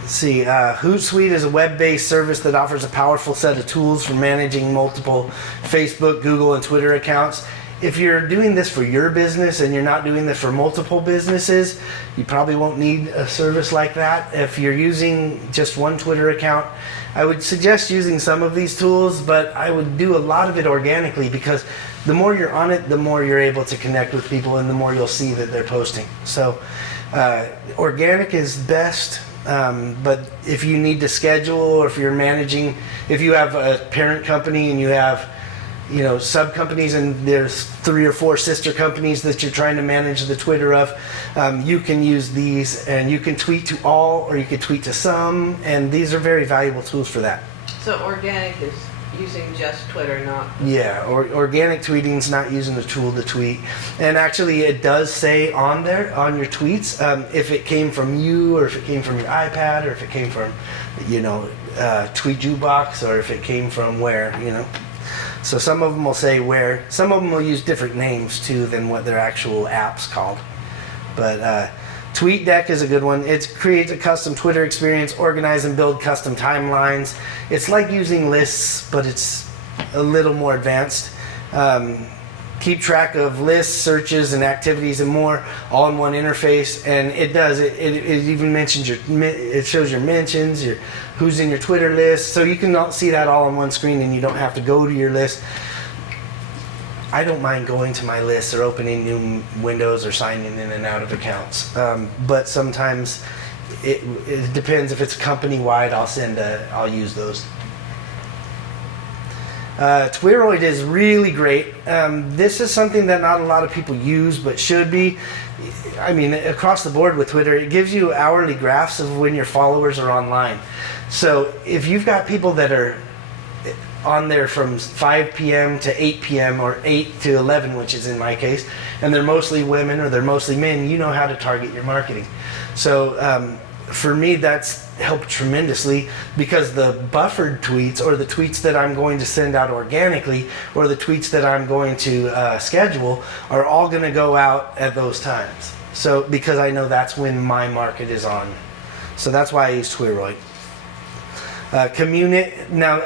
Let's see, Hootsuite is a web-based service that offers a powerful set of tools for managing multiple Facebook, Google, and Twitter accounts. If you're doing this for your business and you're not doing this for multiple businesses, you probably won't need a service like that. If you're using just one Twitter account, I would suggest using some of these tools, but I would do a lot of it organically, because the more you're on it, the more you're able to connect with people and the more you'll see that they're posting. So organic is best. But if you need to schedule, or if you're managing, if you have a parent company and you have, sub companies, and there's 3 or 4 sister companies that you're trying to manage the Twitter of, you can use these, and you can tweet to all, or you can tweet to some, and these are very valuable tools for that. So organic is using just Twitter, not... Yeah, organic tweeting is not using the tool to tweet. And actually it does say on there, on your tweets, if it came from you, or if it came from your iPad, or if it came from, Tweet Jukebox, or if it came from where, So some of them will say where. Some of them will use different names too than what their actual app's called. But TweetDeck is a good one. It creates a custom Twitter experience, organize and build custom timelines. It's like using lists, but it's a little more advanced. Keep track of lists, searches, and activities and more, all in one interface. And it does. It even mentions it shows your mentions, who's in your Twitter list, so you can see that all on one screen, and you don't have to go to your list. I don't mind going to my list or opening new windows or signing in and out of accounts. But sometimes it depends. If it's company-wide, I'll use those. Twiroid is really great. This is something that not a lot of people use, but should be. I mean, across the board with Twitter, it gives you hourly graphs of when your followers are online. So if you've got people that are on there from 5 p.m. to 8 p.m. or 8 to 11, which is in my case, and they're mostly women or they're mostly men, you know how to target your marketing. So for me, that's helped tremendously, because the buffered tweets, or the tweets that I'm going to send out organically, or the tweets that I'm going to schedule, are all going to go out at those times. So because I know that's when my market is on. So that's why I use Twiroid. Communit. Now,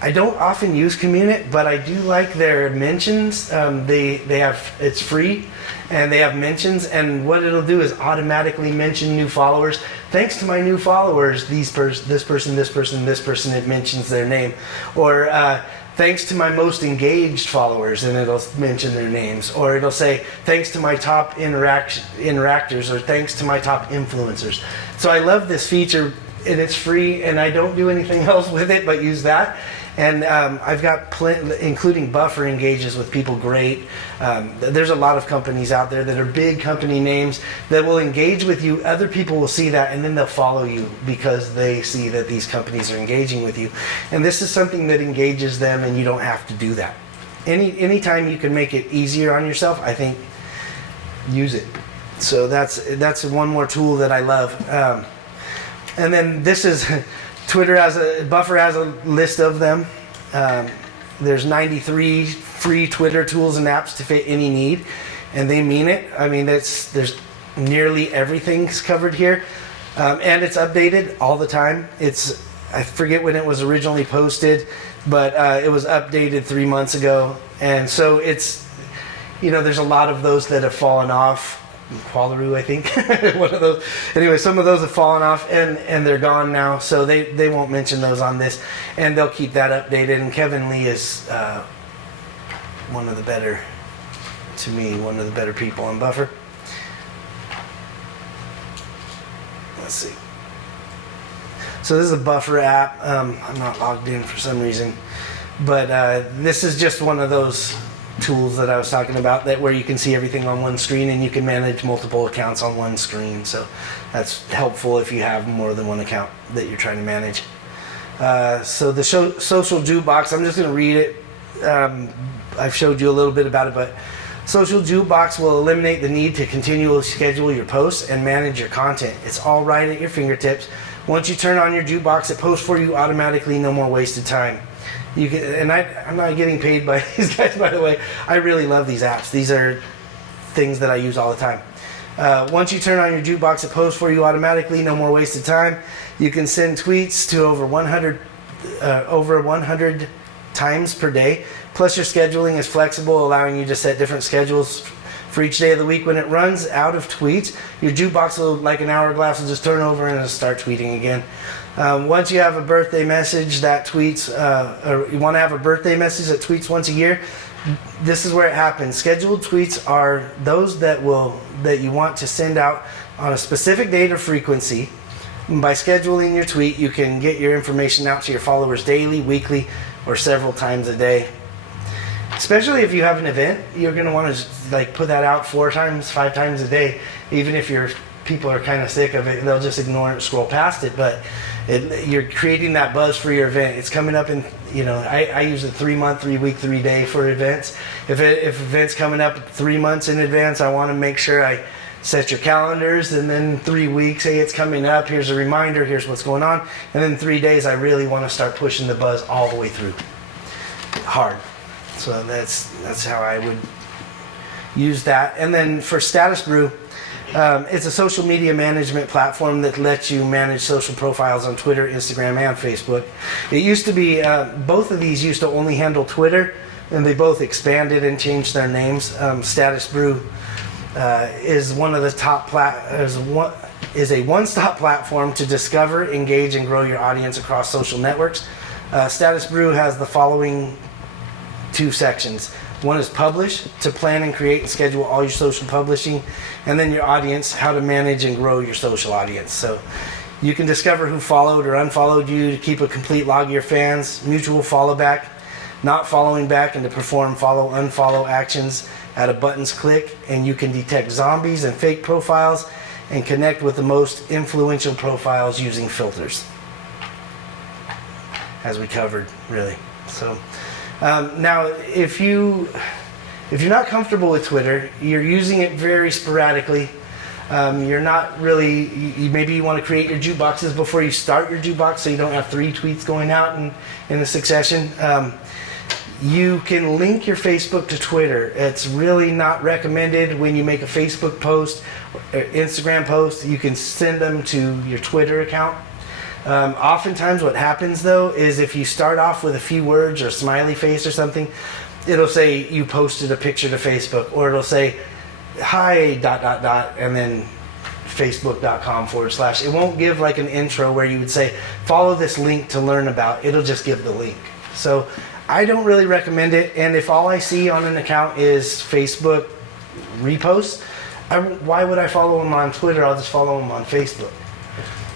I don't often use Communit, but I do like their mentions. They have, it's free, and they have mentions, and what it'll do is automatically mention new followers. Thanks to my new followers, this person, it mentions their name. Or thanks to my most engaged followers, and it'll mention their names. Or it'll say, thanks to my top interactors, or thanks to my top influencers. So I love this feature, and it's free, and I don't do anything else with it but use that. And I've got including Buffer engages with people great. There's a lot of companies out there that are big company names that will engage with you. Other people will see that, and then they'll follow you because they see that these companies are engaging with you. And this is something that engages them, and you don't have to do that. Anytime you can make it easier on yourself, I think, use it. So that's one more tool that I love. And then this is Buffer has a list of them. There's 93 free Twitter tools and apps to fit any need, and they mean it. I mean, there's nearly everything's covered here, and it's updated all the time. I forget when it was originally posted, but it was updated 3 months ago, and so there's a lot of those that have fallen off. Qualaroo, I think, one of those. Anyway, some of those have fallen off and they're gone now, so they won't mention those on this, and they'll keep that updated. And Kevin Lee is one of the better people on Buffer. Let's see. So this is a Buffer app. I'm not logged in for some reason, but this is just one of those tools that I was talking about, that where you can see everything on one screen and you can manage multiple accounts on one screen. So that's helpful if you have more than one account that you're trying to manage. So the social jukebox, I'm just going to read it. I've showed you a little bit about it, but social jukebox will eliminate the need to continually schedule your posts and manage your content. It's all right at your fingertips. Once you turn on your jukebox, it posts for you automatically, no more wasted time. I'm not getting paid by these guys, by the way. I really love these apps. These are things that I use all the time. Once you turn on your jukebox, it posts for you automatically, no more wasted time. You can send tweets to over 100 times per day. Plus, your scheduling is flexible, allowing you to set different schedules for each day of the week. When it runs out of tweets, your jukebox will, like an hourglass, will just turn over and it'll start tweeting again. Once you have a birthday message that tweets, or you want to have a birthday message that tweets once a year, this is where it happens. Scheduled tweets are those that you want to send out on a specific date or frequency. By scheduling your tweet, you can get your information out to your followers daily, weekly, or several times a day. Especially if you have an event, you're going to want to put that out 4 times, 5 times a day. Even if your people are kind of sick of it, they'll just ignore it, scroll past it. But you're creating that buzz for your event. It's coming up in, I use a 3-month, 3-week, 3-day for events. If event's coming up 3 months in advance, I want to make sure I set your calendars, and then 3 weeks, hey, it's coming up, here's a reminder, here's what's going on. And then 3 days, I really want to start pushing the buzz all the way through. Hard. So that's how I would use that. And then for Status Brew, it's a social media management platform that lets you manage social profiles on Twitter, Instagram, and Facebook. It used to be, both of these used to only handle Twitter, and they both expanded and changed their names. Status Brew is one of the top is a one-stop platform to discover, engage, and grow your audience across social networks. Status Brew has the following 2 sections. One is publish, to plan and create and schedule all your social publishing, and then your audience, how to manage and grow your social audience. So you can discover who followed or unfollowed you, to keep a complete log of your fans, mutual follow back, not following back, and to perform follow unfollow actions at a button's click. And you can detect zombies and fake profiles and connect with the most influential profiles using filters, as we covered, really. So now, if you're not comfortable with Twitter, you're using it very sporadically, you're not really, maybe you want to create your jukeboxes before you start your jukebox so you don't have 3 tweets going out in a succession. You can link your Facebook to Twitter. It's really not recommended when you make a Facebook post or Instagram post. You can send them to your Twitter account. Oftentimes what happens though is if you start off with a few words or a smiley face or something, it'll say you posted a picture to Facebook, or it'll say hi ... and then facebook.com/. It won't give like an intro where you would say follow this link to learn about. It'll just give the link. So I don't really recommend it, and if all I see on an account is Facebook reposts, why would I follow them on Twitter? I'll just follow them on Facebook.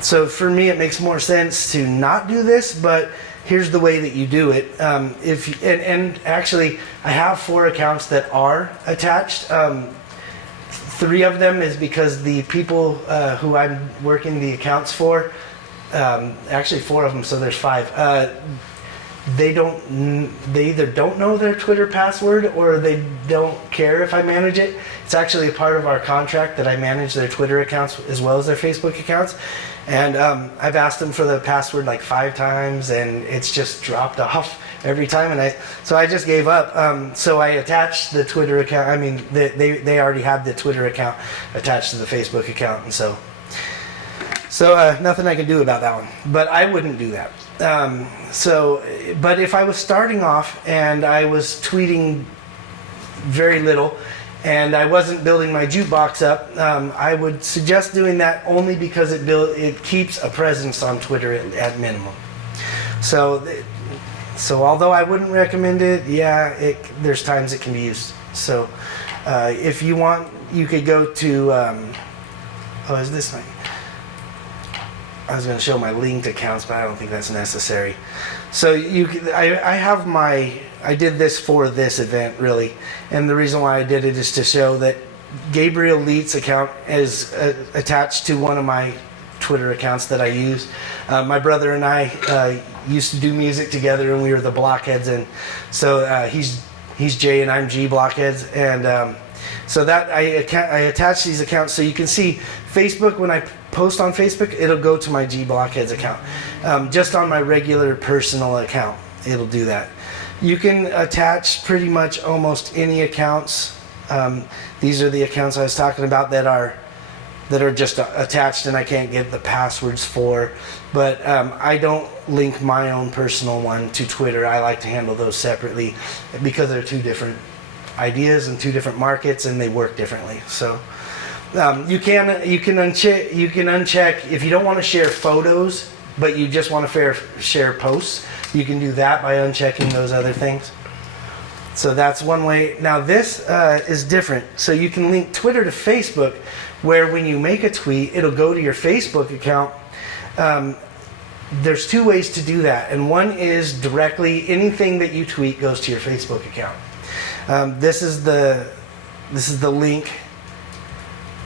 So for me, it makes more sense to not do this, but here's the way that you do it. And actually, I have 4 accounts that are attached. 3 of them is because the people who I'm working the accounts for, actually 4 of them, so there's 5. they either don't know their Twitter password or they don't care if I manage it. It's actually a part of our contract that I manage their Twitter accounts as well as their Facebook accounts. And I've asked them for the password like 5 times, and it's just dropped off every time. And so I just gave up. So I attached the Twitter account. I mean, they already had the Twitter account attached to the Facebook account, and so nothing I can do about that one. But I wouldn't do that. But if I was starting off and I was tweeting very little and I wasn't building my jukebox up, I would suggest doing that only because it keeps a presence on Twitter at minimum. So although I wouldn't recommend it, there's times it can be used. So if you want, you could go to, is this my... I was going to show my linked accounts, but I don't think that's necessary. So I did this for this event, really. And the reason why I did it is to show that Gabriel Leete's account is attached to one of my Twitter accounts that I use. My brother and I used to do music together, and we were the Blockheads. And so he's J and I'm G Blockheads. And so that I attach these accounts so you can see Facebook. When I post on Facebook, it'll go to my G Blockheads account. Just on my regular personal account, it'll do that. You can attach pretty much almost any accounts. These are the accounts I was talking about that are just attached and I can't get the passwords for. But I don't link my own personal one to Twitter. I like to handle those separately because they're 2 different ideas and 2 different markets, and they work differently. So you can uncheck if you don't want to share photos, but you just want to share posts. You can do that by unchecking those other things. So that's one way. Now this is different. So you can link Twitter to Facebook, where when you make a tweet, it'll go to your Facebook account. There's 2 ways to do that, and one is directly anything that you tweet goes to your Facebook account. This is the link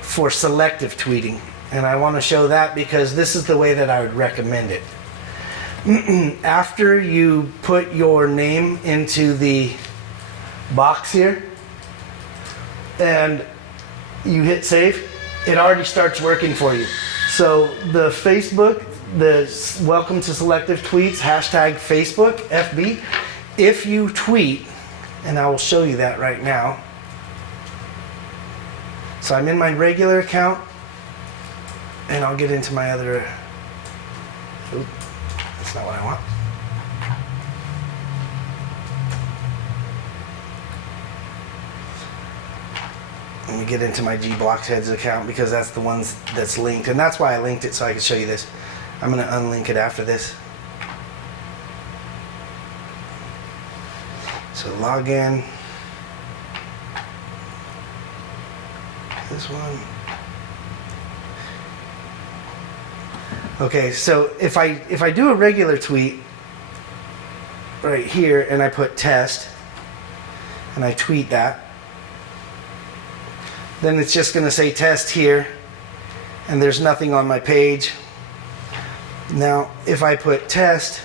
for selective tweeting, and I want to show that because this is the way that I would recommend it. After you put your name into the box here and you hit save, it already starts working for you. So the Facebook, the welcome to selective tweets, #Facebook, FB, if you tweet, and I will show you that right now. So I'm in my regular account, and I'll get into my other... Oop, that's not what I want. Let me get into my G Blockheads account because that's the one that's linked, and that's why I linked it so I could show you this. I'm going to unlink it after this. So log in. This one. Okay, so if I do a regular tweet right here and I put test and I tweet that, then it's just going to say test here and there's nothing on my page. Now if I put test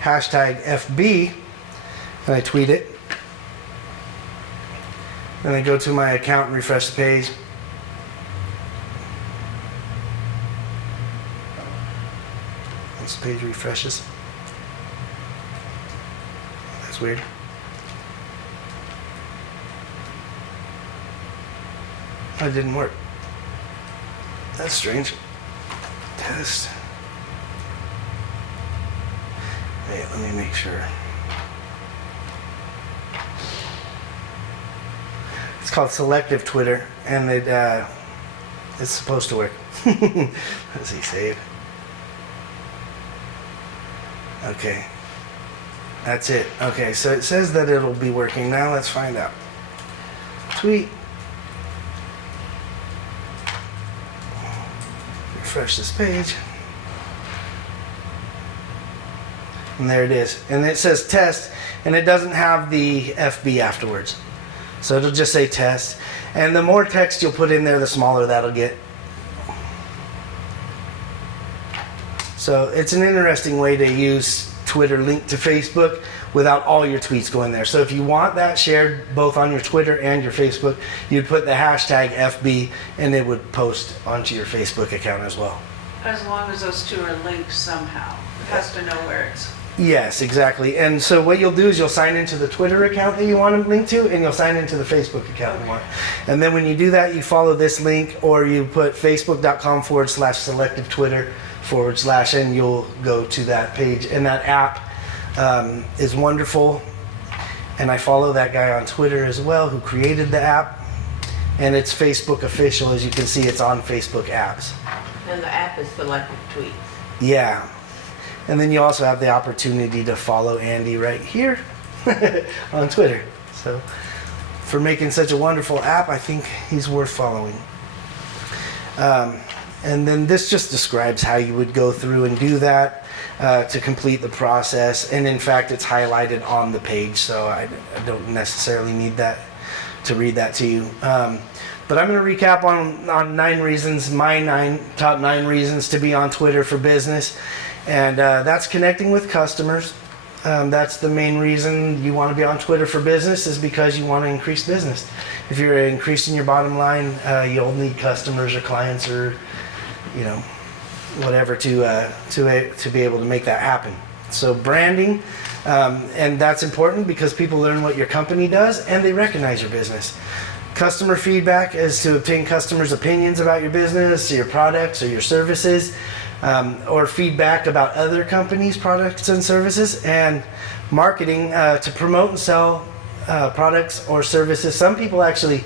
#FB and I tweet it, then I go to my account and refresh the page. Once the page refreshes. That's weird. That didn't work. That's strange. Test. Wait, let me make sure. It's called selective Twitter, and it's supposed to work. Let's see, save. Okay, that's it. Okay, so it says that it'll be working. Now let's find out. Tweet. Refresh this page. And there it is. And it says test, and it doesn't have the FB afterwards. So it'll just say test. And the more text you'll put in there, the smaller that'll get. So it's an interesting way to use Twitter linked to Facebook without all your tweets going there. So if you want that shared both on your Twitter and your Facebook, you'd put the hashtag FB and it would post onto your Facebook account as well. As long as those two are linked somehow. It has to know where it's. Yes, exactly. And so what you'll do is you'll sign into the Twitter account that you want to link to, and you'll sign into the Facebook account you want. And then when you do that, you follow this link, or you put facebook.com/selective Twitter / and you'll go to that page. And that app is wonderful. And I follow that guy on Twitter as well who created the app. And it's Facebook official. As you can see, it's on Facebook apps. And the app is selective tweets. Yeah. And then you also have the opportunity to follow Andy right here on Twitter. So for making such a wonderful app, I think he's worth following. And then this just describes how you would go through and do that to complete the process. And in fact, it's highlighted on the page, so I don't necessarily need that to read that to you. But I'm going to recap on 9 reasons, my top 9 reasons to be on Twitter for business. And that's connecting with customers. That's the main reason you want to be on Twitter for business, is because you want to increase business. If you're increasing your bottom line, you'll need customers or clients or, whatever to be able to make that happen. So branding, and that's important because people learn what your company does and they recognize your business. Customer feedback is to obtain customers' opinions about your business, your products, or your services. Or feedback about other companies' products and services, and marketing to promote and sell products or services. Some people actually,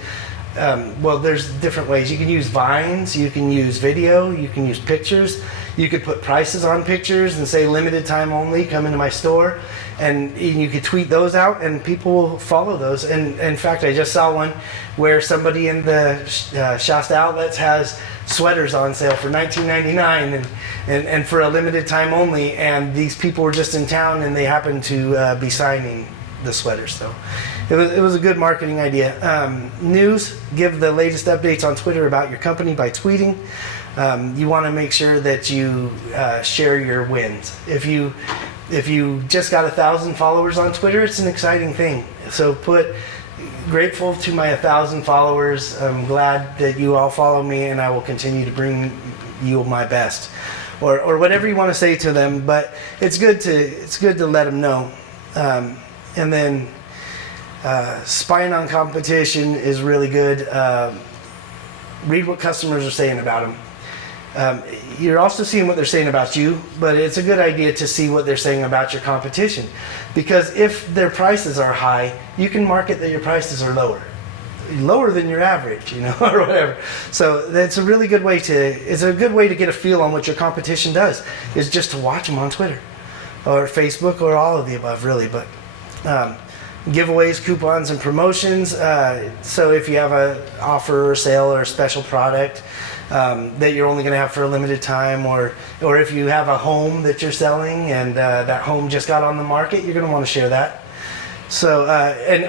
there's different ways. You can use vines, you can use video, you can use pictures. You could put prices on pictures and say limited time only, come into my store. And you could tweet those out and people will follow those. And in fact, I just saw one where somebody in the Shasta outlets has sweaters on sale for $19.99 and for a limited time only. And these people were just in town and they happened to be signing the sweaters. So it was a good marketing idea. News, give the latest updates on Twitter about your company by tweeting. You want to make sure that you share your wins. If you just got 1,000 followers on Twitter, it's an exciting thing. So put grateful to my 1,000 followers. I'm glad that you all follow me, and I will continue to bring you my best, or whatever you want to say to them. But it's good to let them know. And then spying on competition is really good. Read what customers are saying about them. You're also seeing what they're saying about you, but it's a good idea to see what they're saying about your competition, because if their prices are high, you can market that your prices are lower than your average, or whatever. So that's a really good way it's a good way to get a feel on what your competition does, is just to watch them on Twitter or Facebook or all of the above, really. But giveaways, coupons, and promotions. So if you have an offer or sale or a special product that you're only going to have for a limited time, or if you have a home that you're selling and that home just got on the market, you're going to want to share that. So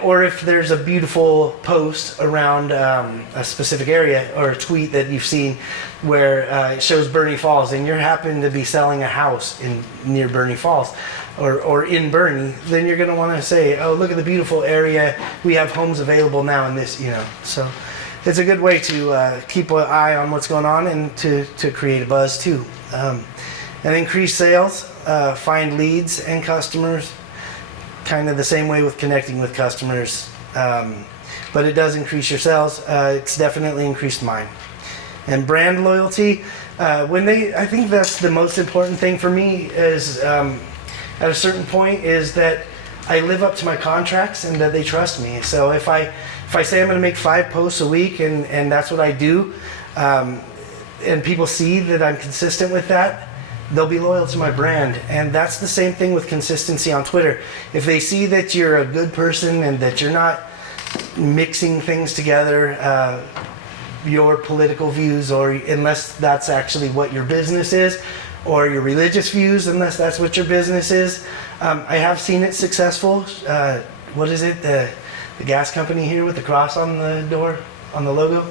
or if there's a beautiful post around a specific area or a tweet that you've seen where it shows Bernie Falls, and you happen to be selling a house near Bernie Falls or in Bernie, then you're going to want to say, oh, look at the beautiful area. We have homes available now in this, So it's a good way to keep an eye on what's going on and to create a buzz too. And increase sales, find leads and customers, kind of the same way with connecting with customers. But it does increase your sales. It's definitely increased mine. And brand loyalty, I think that's the most important thing for me is at a certain point is that I live up to my contracts and that they trust me. So if I say I'm going to make 5 posts a week and that's what I do, and people see that I'm consistent with that, they'll be loyal to my brand. And that's the same thing with consistency on Twitter. If they see that you're a good person and that you're not mixing things together, your political views, or unless that's actually what your business is, or your religious views, unless that's what your business is. I have seen it successful. What is it? The gas company here with the cross on the door, on the logo?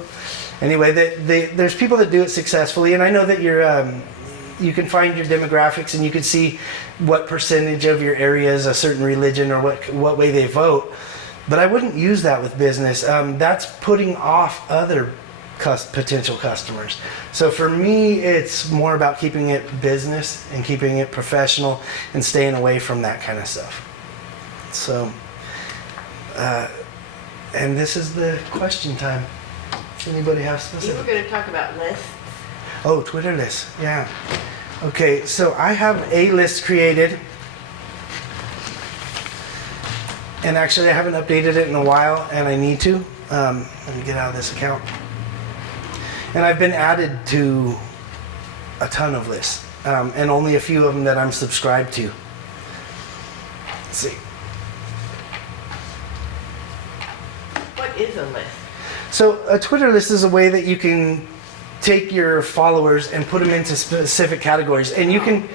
Anyway, there's people that do it successfully, and I know that you can find your demographics and you can see what percentage of your area is a certain religion or what way they vote. But I wouldn't use that with business. That's putting off other potential customers. So for me, it's more about keeping it business and keeping it professional and staying away from that kind of stuff. So, and this is the question time. Anybody have You were specific? going to talk about lists. Oh, Twitter lists. Yeah. Okay, so I have a list created. And actually, I haven't updated it in a while, and I need to. Let me get out of this account. And I've been added to a ton of lists, and only a few of them that I'm subscribed to. Let's see. What is a list? So a Twitter list is a way that you can take your followers and put them into specific categories, and you can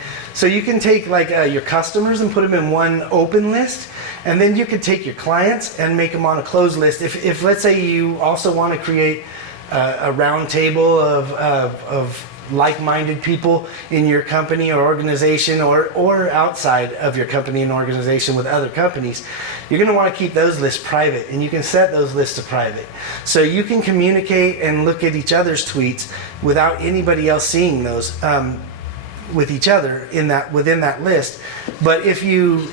take like your customers and put them in one open list, and then you could take your clients and make them on a closed list. If let's say you also want to create a round table of like-minded people in your company or organization, or outside of your company and organization with other companies, you're going to want to keep those lists private, and you can set those lists to private. So you can communicate and look at each other's tweets without anybody else seeing those with each other within that list. But if you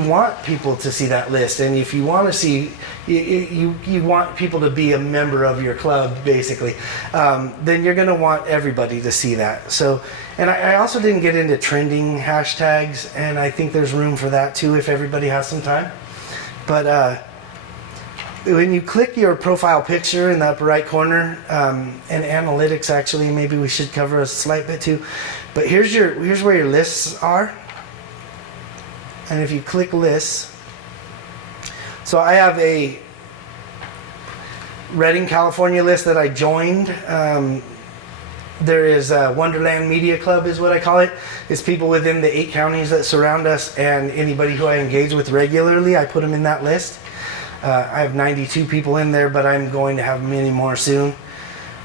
want people to see that list, and if you want to see, you want people to be a member of your club, basically, then you're going to want everybody to see that. So, and I also didn't get into trending hashtags, and I think there's room for that too if everybody has some time. But when you click your profile picture in the upper right corner, and analytics, actually, maybe we should cover a slight bit too. But here's where your lists are. And if you click lists, so I have a Redding, California list that I joined. There is a Wonderland Media Club is what I call it. It's people within the 8 counties that surround us, and anybody who I engage with regularly, I put them in that list. I have 92 people in there, but I'm going to have many more soon.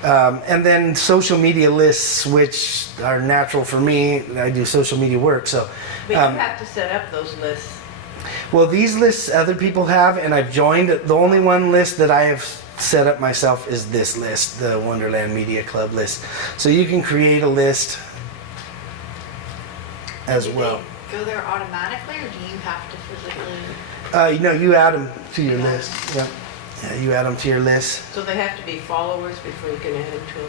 And then social media lists, which are natural for me. I do social media work, so. But you have to set up those lists. Well, these lists other people have, and I've joined. The only one list that I have set up myself is this list, the Wonderland Media Club list. So you can create a list as Do well. they go there automatically, or do you have to physically? You add them to your list. Yep. Yeah, you add them to your list. So they have to be followers before you can add them to a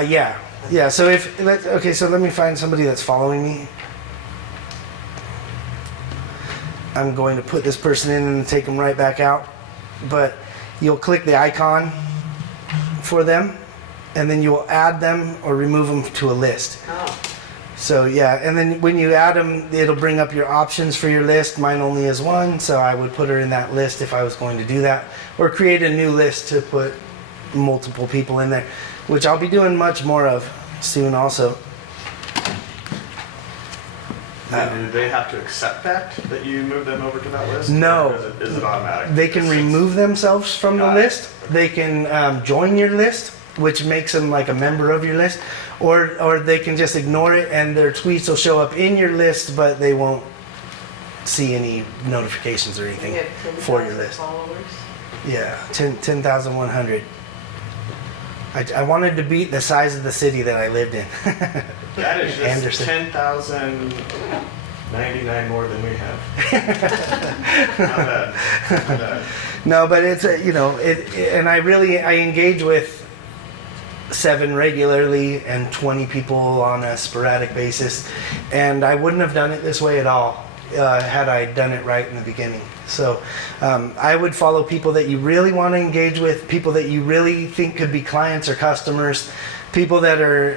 list? Yeah. So so let me find somebody that's following me. I'm going to put this person in and take them right back out. But you'll click the icon for them, and then you will add them or remove them to a list. Oh. So yeah, and then when you add them, it'll bring up your options for your list. Mine only is one, so I would put her in that list if I was going to do that. Or create a new list to put multiple people in there, which I'll be doing much more of soon also. And do they have to accept that you move them over to that list? No. Or is it automatic? They can remove themselves from the Got it. list. They can join your list, which makes them like a member of your list. Or they can just ignore it, and their tweets will show up in your list, but they won't see any notifications or anything You have 10,000 for your list. followers? Yeah, 10,100. I wanted to beat the size of the city that I lived in. That is just Anderson. 10,099 more than we have. Not bad. Not bad. No, but it's and I engage with 7 regularly and 20 people on a sporadic basis, and I wouldn't have done it this way at all had I done it right in the beginning. So I would follow people that you really want to engage with, people that you really think could be clients or customers, people that are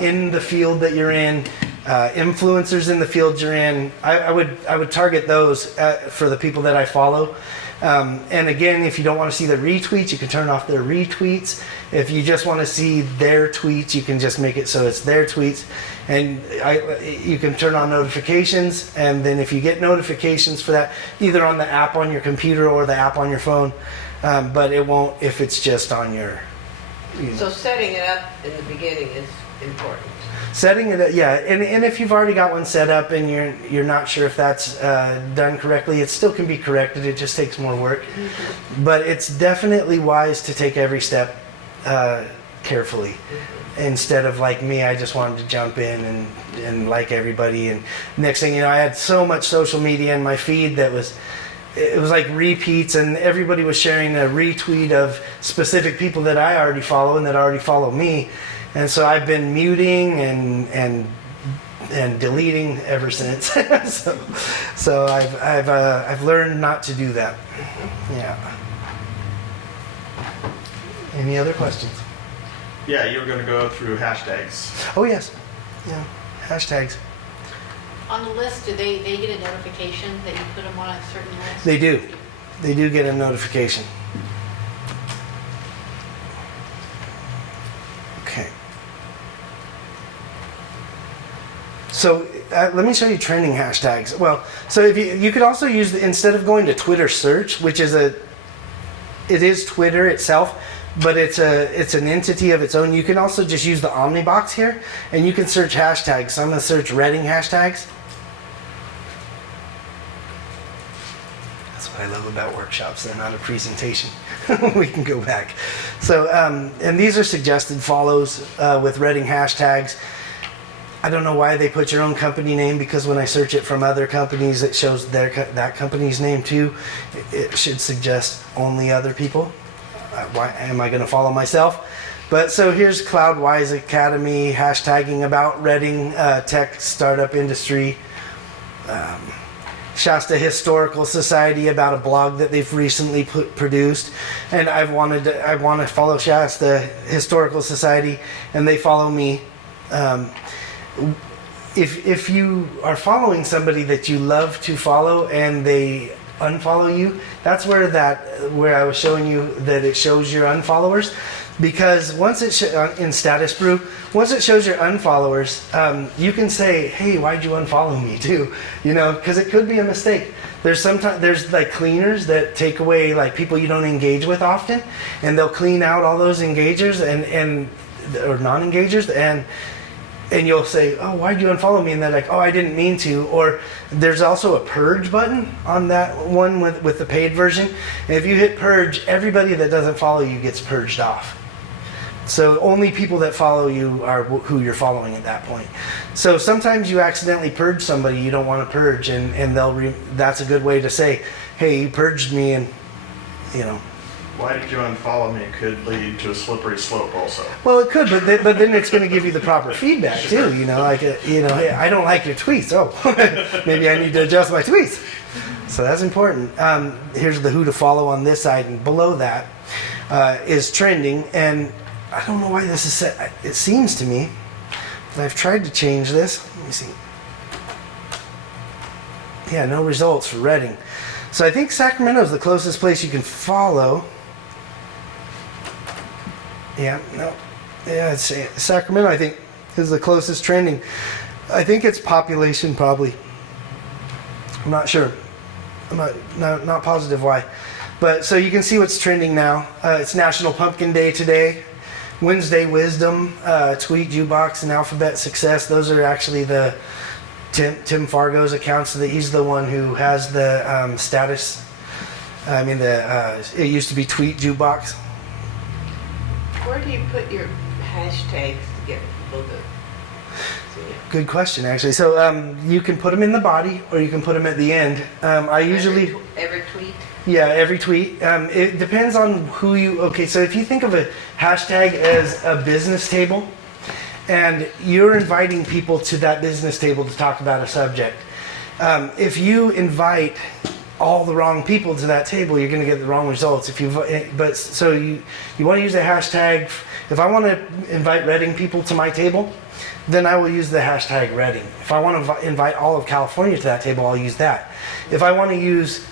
in the field that you're in, influencers in the field you're in. I would target those for the people that I follow. And again, if you don't want to see the retweets, you can turn off their retweets. If you just want to see their tweets, you can just make it so it's their tweets. And you can turn on notifications, and then if you get notifications for that, either on the app on your computer or the app on your phone, but it won't if it's just on your. So setting it up in the beginning is important. Setting it, yeah, and if you've already got one set up and you're not sure if that's done correctly, it still can be corrected. It just takes more work, but it's definitely wise to take every step carefully. Instead of like me, I just wanted to jump in and like everybody, and next thing you know, I had so much social media in my feed that it was like repeats, and everybody was sharing a retweet of specific people that I already follow and that already follow me. And so I've been muting and deleting ever since. so I've learned not to do that. Yeah. Any other questions? Yeah, you were going to go through hashtags. Oh yes. Yeah. Hashtags. On the list, do they get a notification that you put them on a certain list? They do. They do get a notification. Okay. So let me show you trending hashtags. Well, so if you could also use instead of going to Twitter search, which is it is Twitter itself, but it's an entity of its own. You can also just use the Omnibox here, and you can search hashtags. So I'm going to search Reading hashtags. That's what I love about workshops. They're not a presentation. We can go back. So, and these are suggested follows with Reading hashtags. I don't know why they put your own company name, because when I search it from other companies, it shows that company's name too. It should suggest only other people. Why am I going to follow myself? But so here's CloudWise Academy hashtagging about Reading tech startup industry. Shasta Historical Society about a blog that they've recently produced, and I want to follow Shasta Historical Society, and they follow me. If you are following somebody that you love to follow and they unfollow you, that's where I was showing you that it shows your unfollowers, because once it in Status Brew, once it shows your unfollowers, you can say, hey, why'd you unfollow me too? Because it could be a mistake. There's like cleaners that take away like people you don't engage with often, and they'll clean out all those engagers or non-engagers, and you'll say, oh, why'd you unfollow me? And they're like, oh, I didn't mean to. Or there's also a purge button on that one with the paid version. And if you hit purge, everybody that doesn't follow you gets purged off. So only people that follow you are who you're following at that point. So sometimes you accidentally purge somebody you don't want to purge, and that's a good way to say, hey, you purged me, and Why did you unfollow me? Could lead to a slippery slope also. Well, it could, but then it's going to give you the proper feedback too. Hey, I don't like your tweets. Oh, maybe I need to adjust my tweets. So that's important. Here's the who to follow on this side, and below that is trending. And I don't know why this is set. It seems to me, and I've tried to change this. Let me see. Yeah, no results for Reading. So I think Sacramento is the closest place you can follow. Yeah, no. Yeah, it's Sacramento, I think, is the closest trending. I think it's population, probably. I'm not sure. I'm not positive why. But so you can see what's trending now. It's National Pumpkin Day today. Wednesday Wisdom, Tweet, Jukebox, and Alphabet Success. Those are actually the Tim Fargo's accounts. He's the one who has the status. It used to be Tweet, Jukebox. Where do you put your hashtags to get people to see it? Good question, actually. So you can put them in the body, or you can put them at the end. I usually every tweet. Yeah, every tweet. It depends on who you. Okay, so if you think of a hashtag as a business table, and you're inviting people to that business table to talk about a subject, if you invite all the wrong people to that table, you're going to get the wrong results. You want to use a hashtag. If I want to invite Reading people to my table, then I will use the hashtag Reading. If I want to invite all of California to that table, I'll use that. If I want to use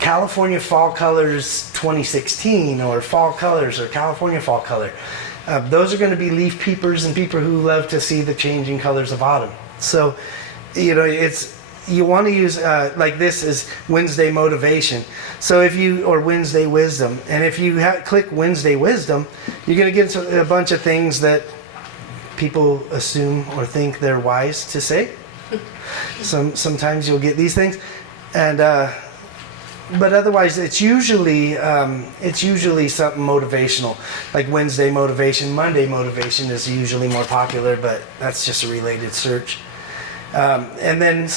California Fall Colors 2016 or Fall Colors or California Fall Color, those are going to be leaf peepers and people who love to see the changing colors of autumn. So, you want to use like this is Wednesday Motivation. So or Wednesday Wisdom, and if you click Wednesday Wisdom, you're going to get a bunch of things that people assume or think they're wise to say. Sometimes you'll get these things, and but otherwise it's usually something motivational, like Wednesday motivation. Monday motivation is usually more popular, but that's just a related search. And then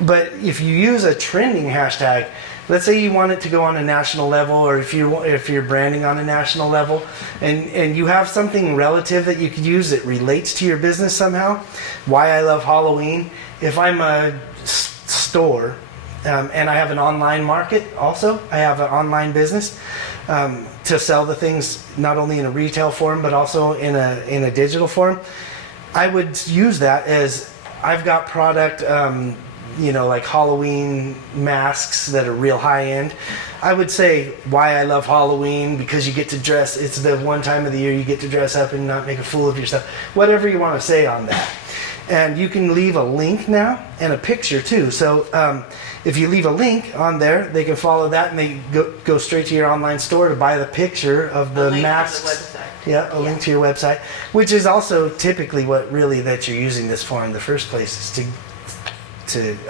but if you use a trending hashtag, let's say you want it to go on a national level, or if you're branding on a national level, and you have something relative that you could use that relates to your business somehow. Why I love Halloween. If I'm a store and I have an online market also, I have an online business to sell the things not only in a retail form but also in a digital form, I would use that as I've got product. Like Halloween masks that are real high end. I would say why I love Halloween, because you get to dress. It's the one time of the year you get to dress up and not make a fool of yourself. Whatever you want to say on that. And you can leave a link now and a picture too. So if you leave a link on there, they can follow that and they go straight to your online store to buy the picture of the masks. To the website. Yeah, a link to your website, which is also typically what really that you're using this for in the first place, is to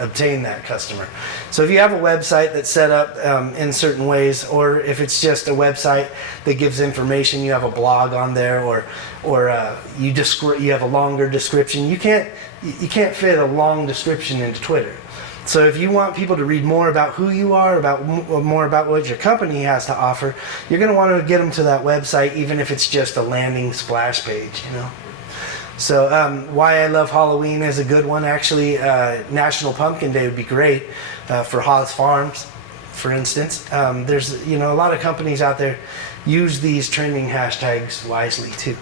obtain that customer. So if you have a website that's set up in certain ways, or if it's just a website that gives information, you have a blog on there, or you have a longer description. You can't fit a long description into Twitter. So if you want people to read more about who you are, more about what your company has to offer, you're going to want to get them to that website, even if it's just a landing splash page, So why I love Halloween is a good one. Actually, National Pumpkin Day would be great for Haas Farms, for instance. There's a lot of companies out there use these trending hashtags wisely too.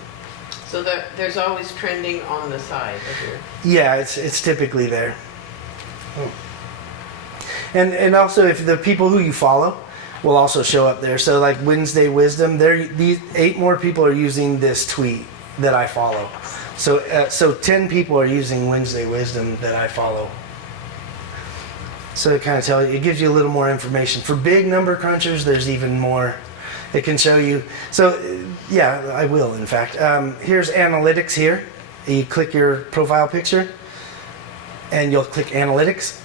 So there's always trending on the side of your... Yeah, it's typically there. And also, if the people who you follow will also show up there. So like Wednesday Wisdom, these 8 more people are using this tweet that I follow. So 10 people are using Wednesday Wisdom that I follow. So it kind of it gives you a little more information. For big number crunchers, there's even more. It can show you. So yeah, I will, in fact. Here's analytics here. You click your profile picture and you'll click analytics.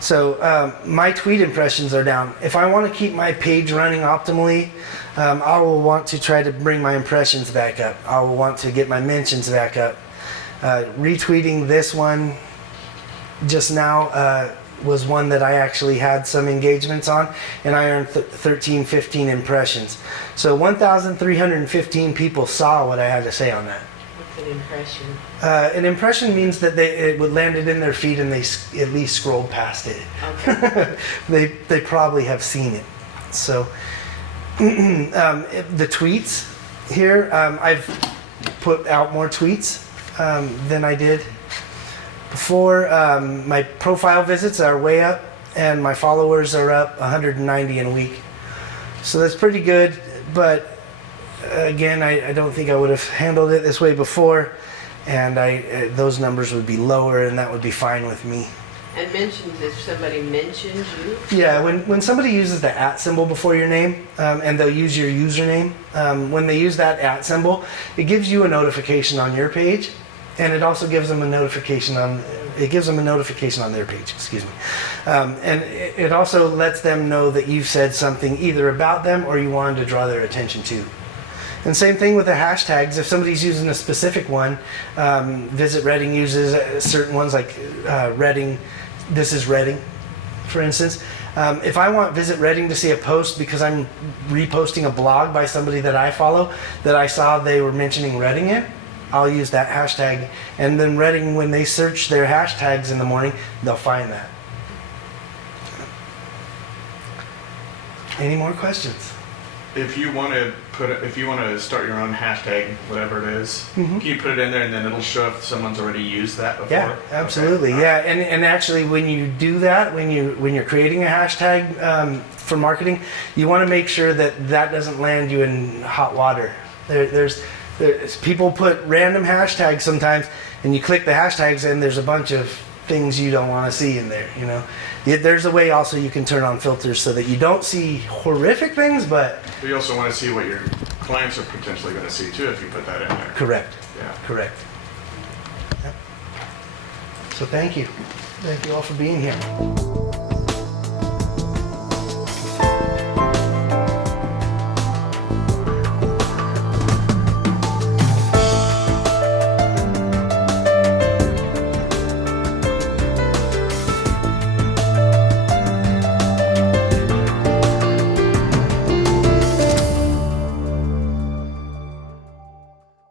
So my tweet impressions are down. If I want to keep my page running optimally, I will want to try to bring my impressions back up. I will want to get my mentions back up. Retweeting this one just now was one that I actually had some engagements on, and I earned 15 impressions. So 1,315 people saw what I had to say on that. What's an impression? An impression means that it would landed in their feed and they at least scrolled past it. Okay. They probably have seen it. So the tweets here, I've put out more tweets than I did before. My profile visits are way up, and my followers are up 190 in a week. So that's pretty good, but again, I don't think I would have handled it this way before, and those numbers would be lower, and that would be fine with me. And mentions, if somebody mentions you? Yeah, when somebody uses the @ symbol before your name, and they'll use your username, when they use that @ symbol, it gives you a notification on your page, and it also gives them a notification on their page. Excuse me, and it also lets them know that you've said something either about them or you wanted to draw their attention to. And same thing with the hashtags. If somebody's using a specific one, Visit Reading uses certain ones like Reading. This is Reading, for instance. If I want Visit Reading to see a post because I'm reposting a blog by somebody that I follow that I saw they were mentioning Reading in, I'll use that hashtag. And then Reading, when they search their hashtags in the morning, they'll find that. Any more questions? If you want to start your own hashtag, whatever it is, Mhm. can you put it in there and then it'll show if someone's already used that before? Yeah, absolutely. Okay. Yeah, and actually, when you do that, when you're creating a hashtag for marketing, you want to make sure that doesn't land you in hot water. There's people put random hashtags sometimes, and you click the hashtags, and there's a bunch of things you don't want to see in there. There's a way also you can turn on filters so that you don't see horrific things, but We also want to see what your clients are potentially going to see too if you put that in there. Correct. Yeah. Correct. Yep. So thank you. Thank you all for being here.